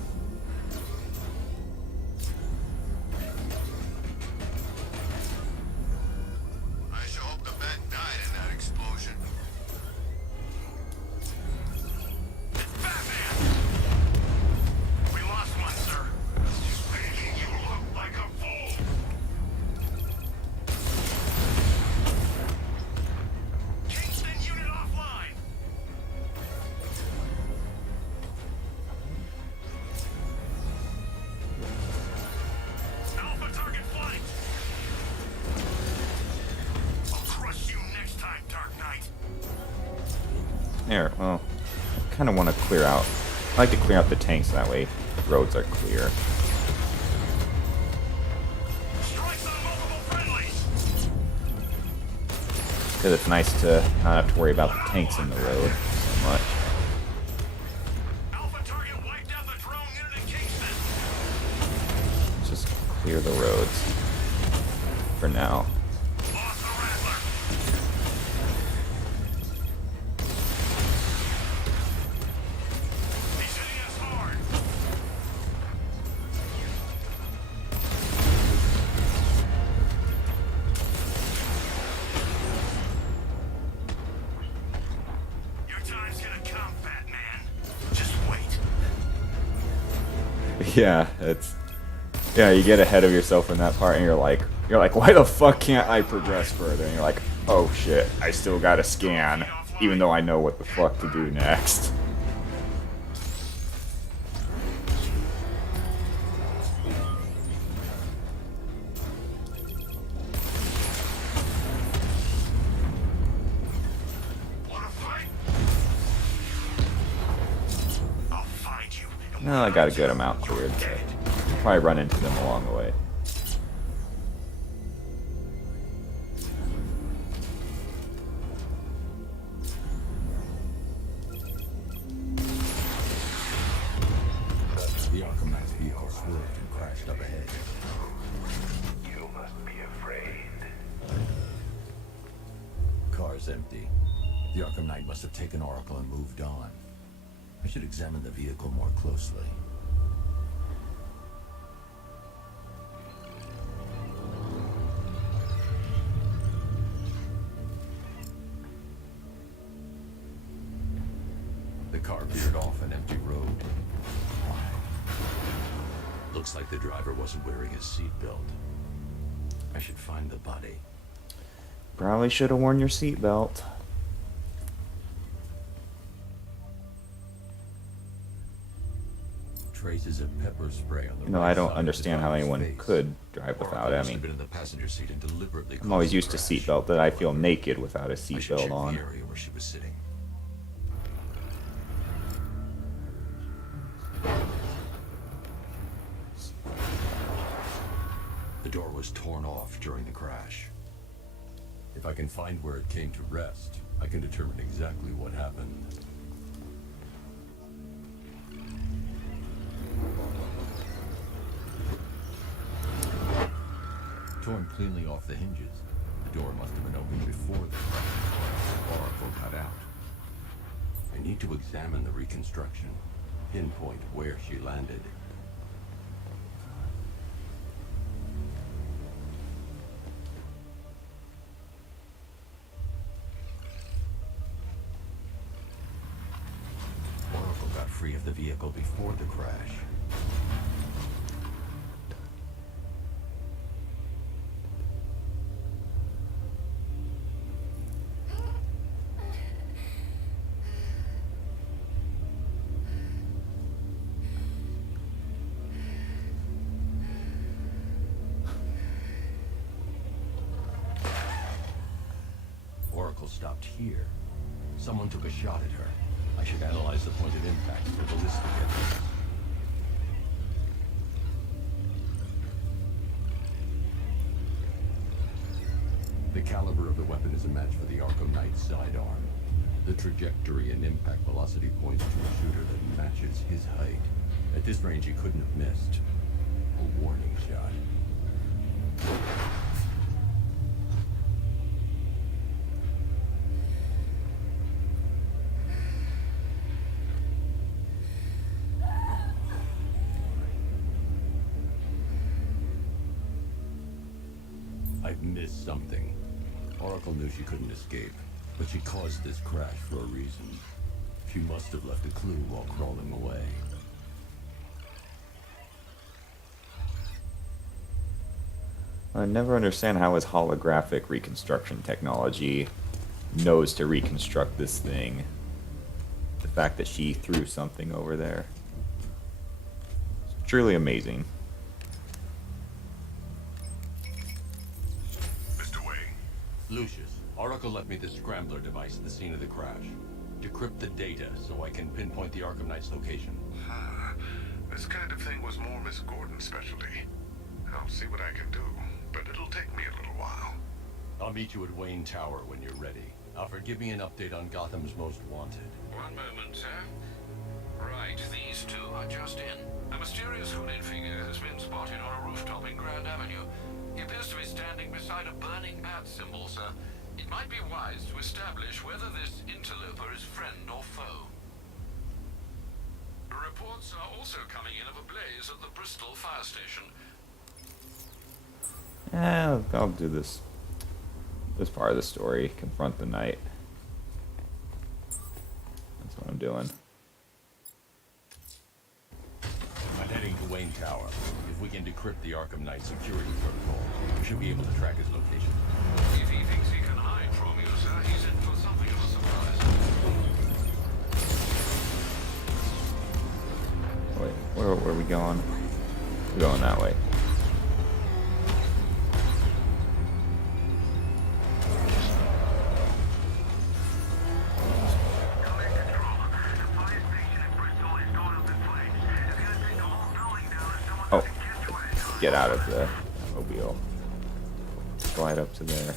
I sure hope the bat died in that explosion. It's Batman! We lost one, sir. Making you look like a fool. Kingston unit offline. Alpha target flight. I'll crush you next time, Dark Knight. There, well, kind of want to clear out. I like to clear out the tanks so that way roads are clear. Because it's nice to not have to worry about the tanks in the road so much. Let's just clear the roads for now. Yeah, you get ahead of yourself in that part and you're like, why the fuck can't I progress further? And you're like, oh shit, I still gotta scan, even though I know what the fuck to do next. No, I got a good amount cleared, but I'll probably run into them along the way. The Arkham Knight's vehicle swerved and crashed up ahead. You must be afraid. Car's empty. The Arkham Knight must have taken Oracle and moved on. I should examine the vehicle more closely. The car veered off an empty road. Why? Looks like the driver wasn't wearing his seatbelt. I should find the body. Probably should have worn your seatbelt. Traces of pepper spray on the No, right I don't side understand of the how driver's anyone face. could drive without it. I Must have mean, been in the passenger seat and deliberately I'm always caused the used to crash. seatbelt, but I feel naked without a I should seatbelt check on. the area where she was sitting. The door was torn off during the crash. If I can find where it came to rest, I can determine exactly what happened. Torn cleanly off the hinges. The door must have been opened before the crash. Oracle cut out. I need to examine the reconstruction, pinpoint where she landed. Oracle got free of the vehicle before the crash. Oracle stopped here. Someone took a shot at her. I should analyze the point of impact for ballistic evidence. The caliber of the weapon is a match for the Arkham Knight sidearm. The trajectory and impact velocity points to a shooter that matches his height. At this range, he couldn't have missed. A warning shot. I've missed something. Oracle knew she couldn't escape, but she caused this crash for a reason. She must have left a clue while crawling away. I never understand how his holographic reconstruction technology knows to reconstruct this thing. The fact that she threw something over there. It's truly amazing. Mr. Wayne. Lucius, Oracle left me the scrambler device at the scene of the crash. Decrypt the data so I can pinpoint the Arkham Knight's location. This kind of thing was more Miss Gordon's specialty. I'll see what I can do, but it'll take me a little while. I'll meet you at Wayne Tower when you're ready. Alfred, give me an update on Gotham's Most Wanted. One moment, sir. Right, these two are just in. A mysterious hooded figure has been spotted on a rooftop in Grand Avenue. He appears to be standing beside a burning bat symbol, sir. It might be wise to establish whether this interloper is friend or foe. Reports are also coming in of a blaze at the Bristol fire station. I'll do this part of the story. Confront the Knight. That's what I'm doing. I'm heading to Wayne Tower. If we can decrypt the Arkham Knight security protocol, we should be able to track his location. If he thinks he can hide from you, sir, he's in for something of a surprise. Wait, where are we going? We're going that way. Oh, get out of the mobile. Slide up to there.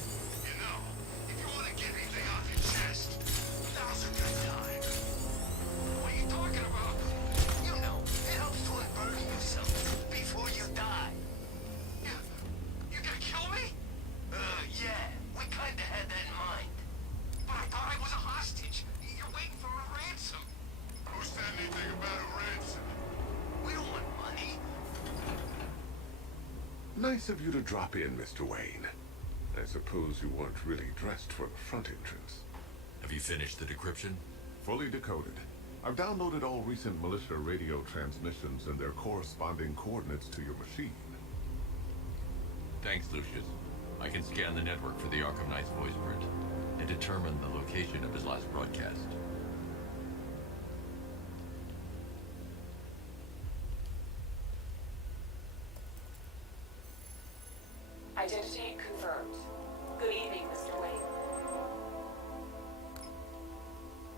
Nice of you to drop in, Mr. Wayne. I suppose you weren't really dressed for the front entrance. Have you finished the decryption? Fully decoded. I've downloaded all recent militia radio transmissions and their corresponding coordinates to your machine. Thanks, Lucius. I can scan the network for the Arkham Knight's voice print and determine the location of his last broadcast. Identity confirmed. Good evening, Mr. Wayne.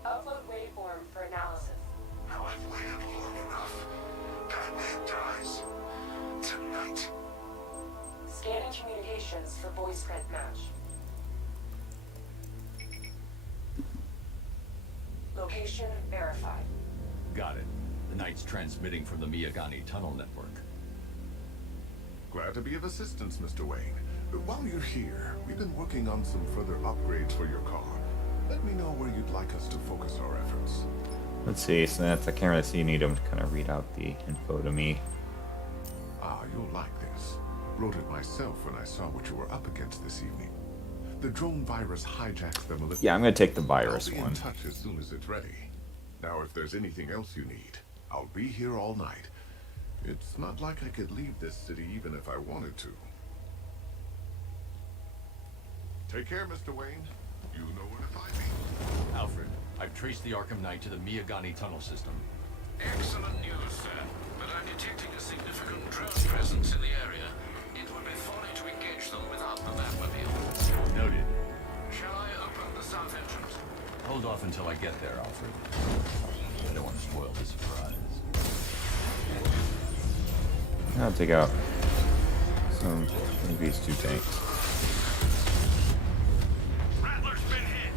Upload waveform for analysis. Now I've waited long enough. Batman dies. Tonight. Scanning communications for voice print match. Location verified. Got it. The Knight's transmitting from the Miyagani tunnel network. Glad to be of assistance, Mr. Wayne. While you're here, we've been working on some further upgrades for your car. Let me know where you'd like us to focus our efforts. Let's see, so that's, I can't really see, you need him to kind of read out the info to me. Ah, you'll like this. Wrote it myself when I saw what you were up against this evening. The drone virus hijacks the militia. Yeah, I'm going to take the virus I'll be one. in touch as soon as it's ready. Now, if there's anything else you need, I'll be here all night. It's not like I could leave this city even if I wanted to. Take care, Mr. Wayne. You know where to find me. Alfred, I've traced the Arkham Knight to the Miyagani tunnel system. Excellent news, sir. But I'm detecting a significant drone presence in the area. It would be folly to engage them without the Batmobile. Noted. Shall I open the south entrance? Hold off until I get there, Alfred. I don't want to spoil the surprise. I'll take out some, maybe it's 2 tanks. Rattler's been hit.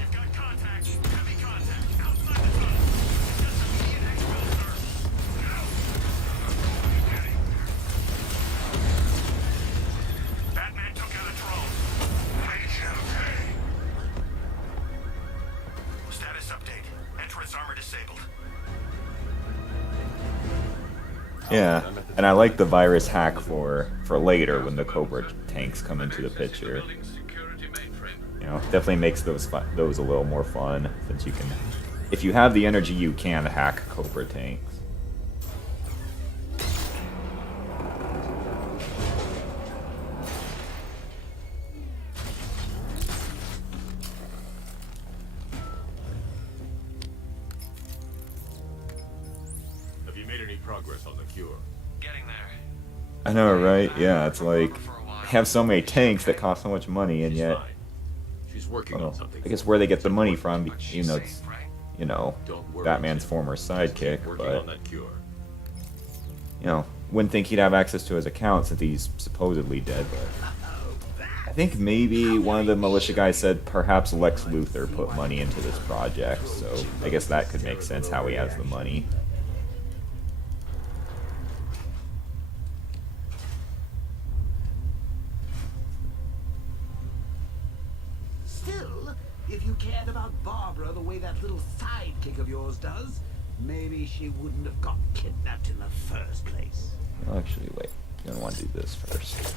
You've got contact. Heavy contact. Outside the tunnel. Just immediate exfil, sir. Batman took out a drone. Okay. Status update. Entrance armor disabled. Yeah, and I like the virus hack for later when the Cobra tanks come into the picture. You know, definitely makes those a little more fun, since you can, if you have the energy, you can hack Cobra tanks. Have you made any progress on the cure? Getting there. I know, right? Yeah, it's like have so many tanks that cost so much money, and yet, She's working well, on something. I guess where they get the money from, even though it's, you know, Don't worry, Batman's Jim. former sidekick, Working but on that cure. you know, wouldn't think he'd have access to his account since he's supposedly dead, but I think maybe one of the militia guys said perhaps Lex Luthor put money into this project, so I guess that could make sense how he has the money. Still, if you cared about Barbara the way that little sidekick of yours does, maybe she wouldn't have got kidnapped in the first place. Actually, wait, I'm gonna want to do this first.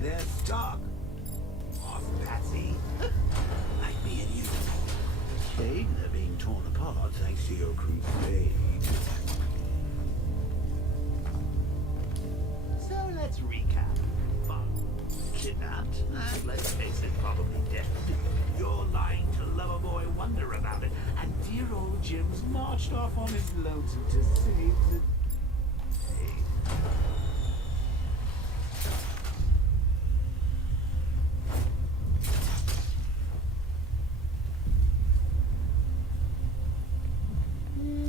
There's Doc. Off Patsy. Like me and you. Shame they're being torn apart thanks to your crusade. So let's recap. Bob, kidnapped, and let's face it, probably dead. You're lying to Lover Boy Wonder about it, and dear old Jim's marched off on his lonesome to save the day.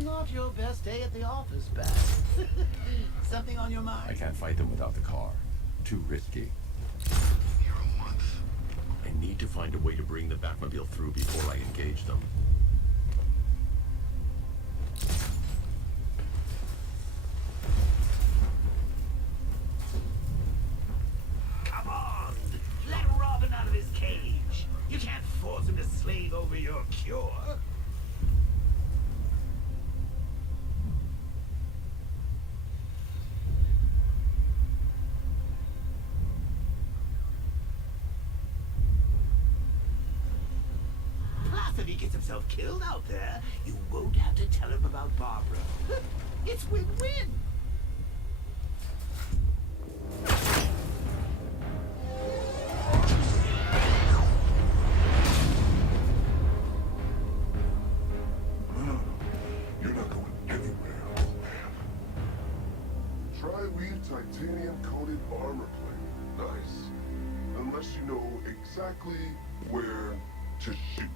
Not your best day at the office, Bat. Something on your mind? I can't fight them without the car. Too risky. I need to find a way to bring the Batmobile through before I engage them. Come on! Let Robin out of his cage! You can't force him to slave over your cure! Plus, if he gets himself killed out there, you won't have to tell him about Barbara. It's win-win! No, you're not going anywhere, old man. Tri-weave titanium-coated armor plate. Nice. Unless you know exactly where to shoot.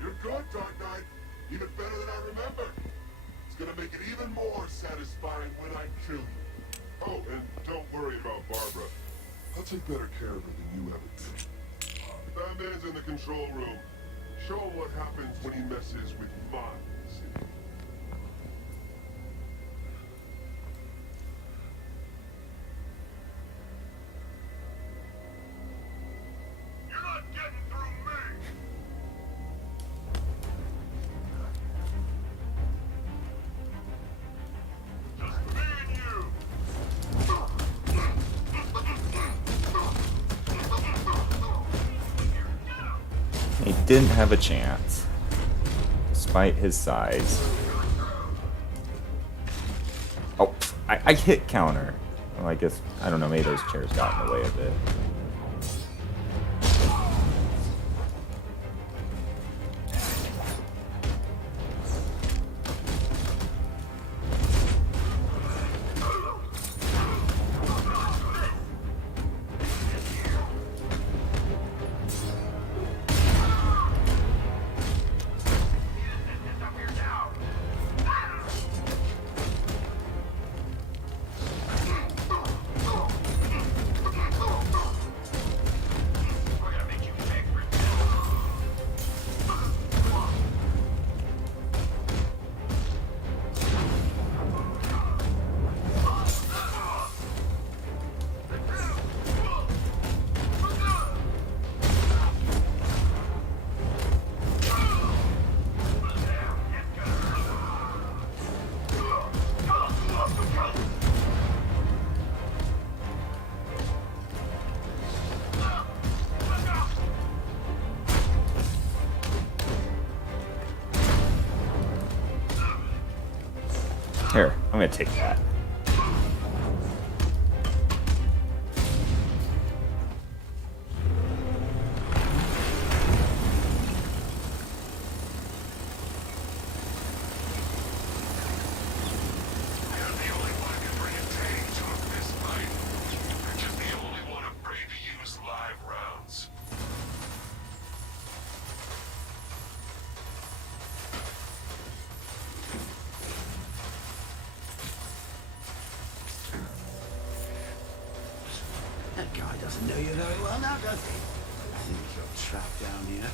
You're good, Dark Knight. Even better than I remember. It's gonna make it even more satisfying when I kill you. Oh, and don't worry about Barbara. I'll take better care of her than you ever did. Batman's in the control room. Show him what happens when he messes with my city. You're not getting through me! Just me and you! He didn't have a chance, despite his size. Oh, I hit counter. Well, I guess, I don't know, maybe those chairs got in the way of it. Here, I'm gonna take that. guy doesn't know you very well now, does he? Seems you're trapped down here.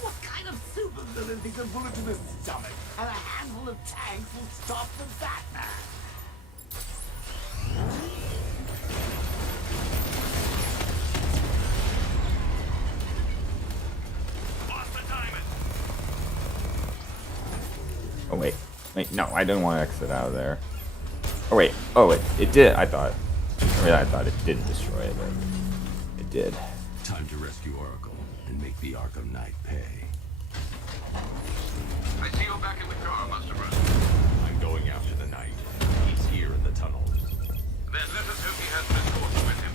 What kind of supervillain thinks a bullet to the stomach and a handful of tanks will stop the Batman? Oh wait, no, I didn't want to exit out of there. Oh wait, it did. I thought it didn't destroy it, but it did. Time to rescue Oracle and make the Arkham Knight pay. I see you're back in the car, Master Bruce. I'm going after the Knight. He's here in the tunnel. Then let us hope he has an escort with him.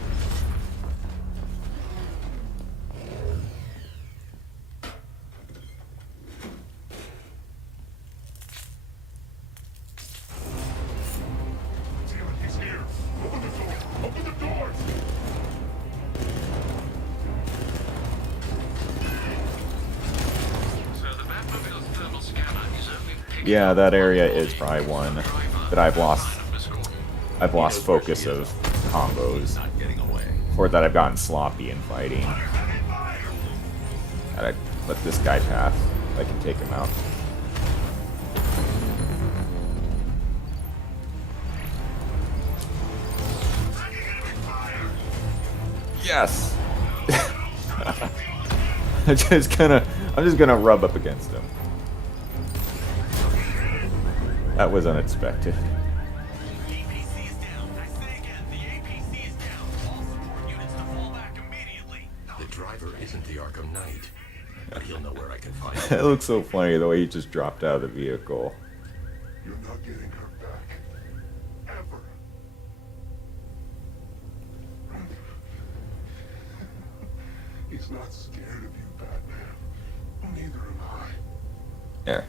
Damn it, he's here! Open the door! Open the doors! So the Batmobile's thermal scanner is only picking Yeah, up that area is probably one that I've lost focus of combos, or that I've gotten sloppy in fighting. Gotta let this guy pass. I can take him out. Yes. I'm just gonna rub up against him. That was unexpected. The driver isn't the Arkham Knight, but he'll know where I can find It him. looks so funny the way he just dropped out of the vehicle. You're not getting her back. Ever. He's not scared of you, Batman. Neither am I. There.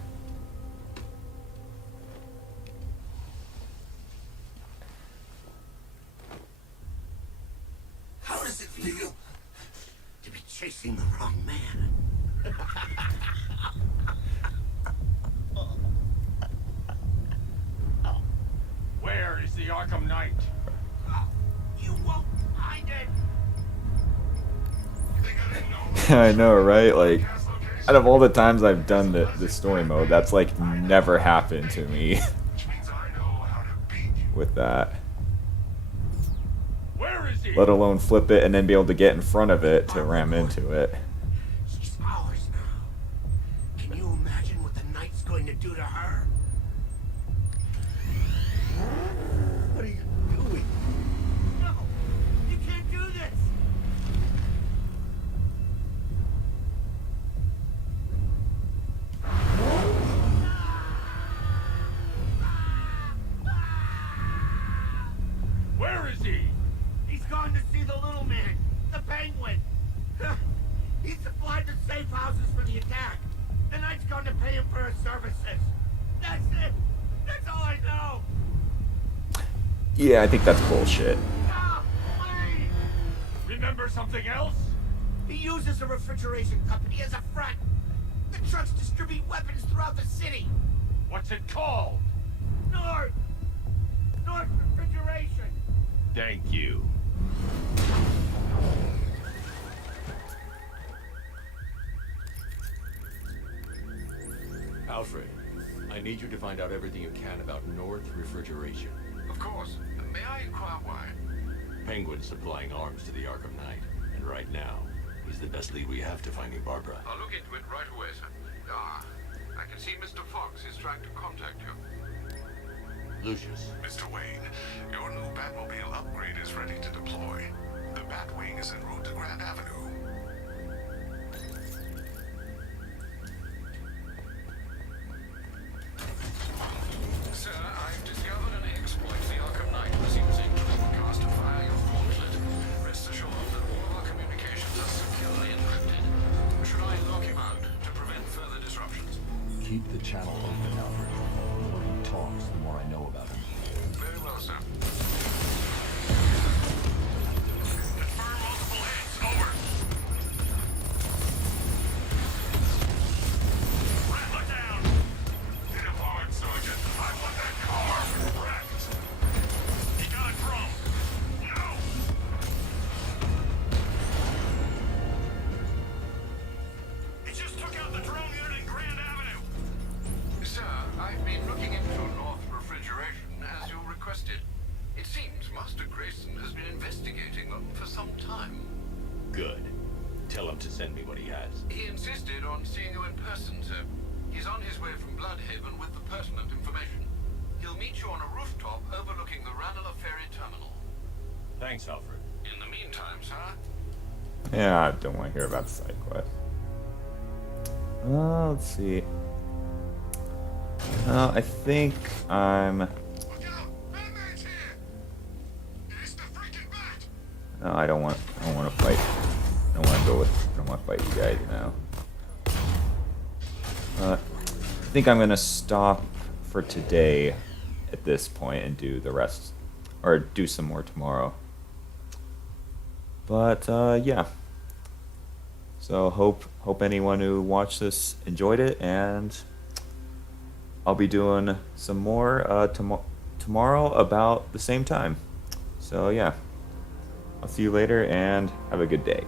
How does it feel to be chasing the wrong man? Where is the Arkham Knight? You won't find it. I know, right? Like, out of all the times I've done the story mode, that's like never happened to me with that. Where is he? Let alone flip it and then be able to get in front of it to ram into it. She's ours now. Can you imagine what the Knight's going to do to her? What are you doing? No! You can't do this! Where is he? He's gone to see the little man, the Penguin. He supplied the safe houses for the attack. The Knight's going to pay him for his services. That's it. That's all I know. Yeah, I think that's bullshit. Remember something else? He uses a refrigeration company as a front. The trucks distribute weapons throughout the city. What's it called? North Refrigeration. Thank you. Alfred, I need you to find out everything you can about North Refrigeration. Of course. May I inquire why? Penguin's supplying arms to the Arkham Knight, and right now, he's the best lead we have to finding Barbara. I'll look into it right away, sir. I can see Mr. Fox is trying to contact you. Lucius. Mr. Wayne, your new Batmobile upgrade is ready to deploy. The Batwing is en route to Grand Avenue. Sir, I've discovered an exploit the Arkham Knight was using to broadcast via your gauntlet. Rest assured that all of our communications are securely encrypted. Should I lock him out to prevent further disruptions? Keep the channel open, Alfred. The more he talks, the more I know about him. Very well, sir. Hit him hard, Sergeant. I want that car wrecked. He got it from. No! on seeing you in person, sir. He's on his way from Bloodhaven with the pertinent information. He'll meet you on a rooftop overlooking the Ranelagh Ferry Terminal. Thanks, Alfred. In the meantime, sir... Yeah, I don't want to hear about the side quest. Let's see. I think I'm... No, I don't want to fight. I don't want to fight you guys now. I think I'm gonna stop for today at this point and do the rest, or do some more tomorrow. But yeah. So hope anyone who watched this enjoyed it, and I'll be doing some more tomorrow about the same time. So yeah. I'll see you later and have a good day.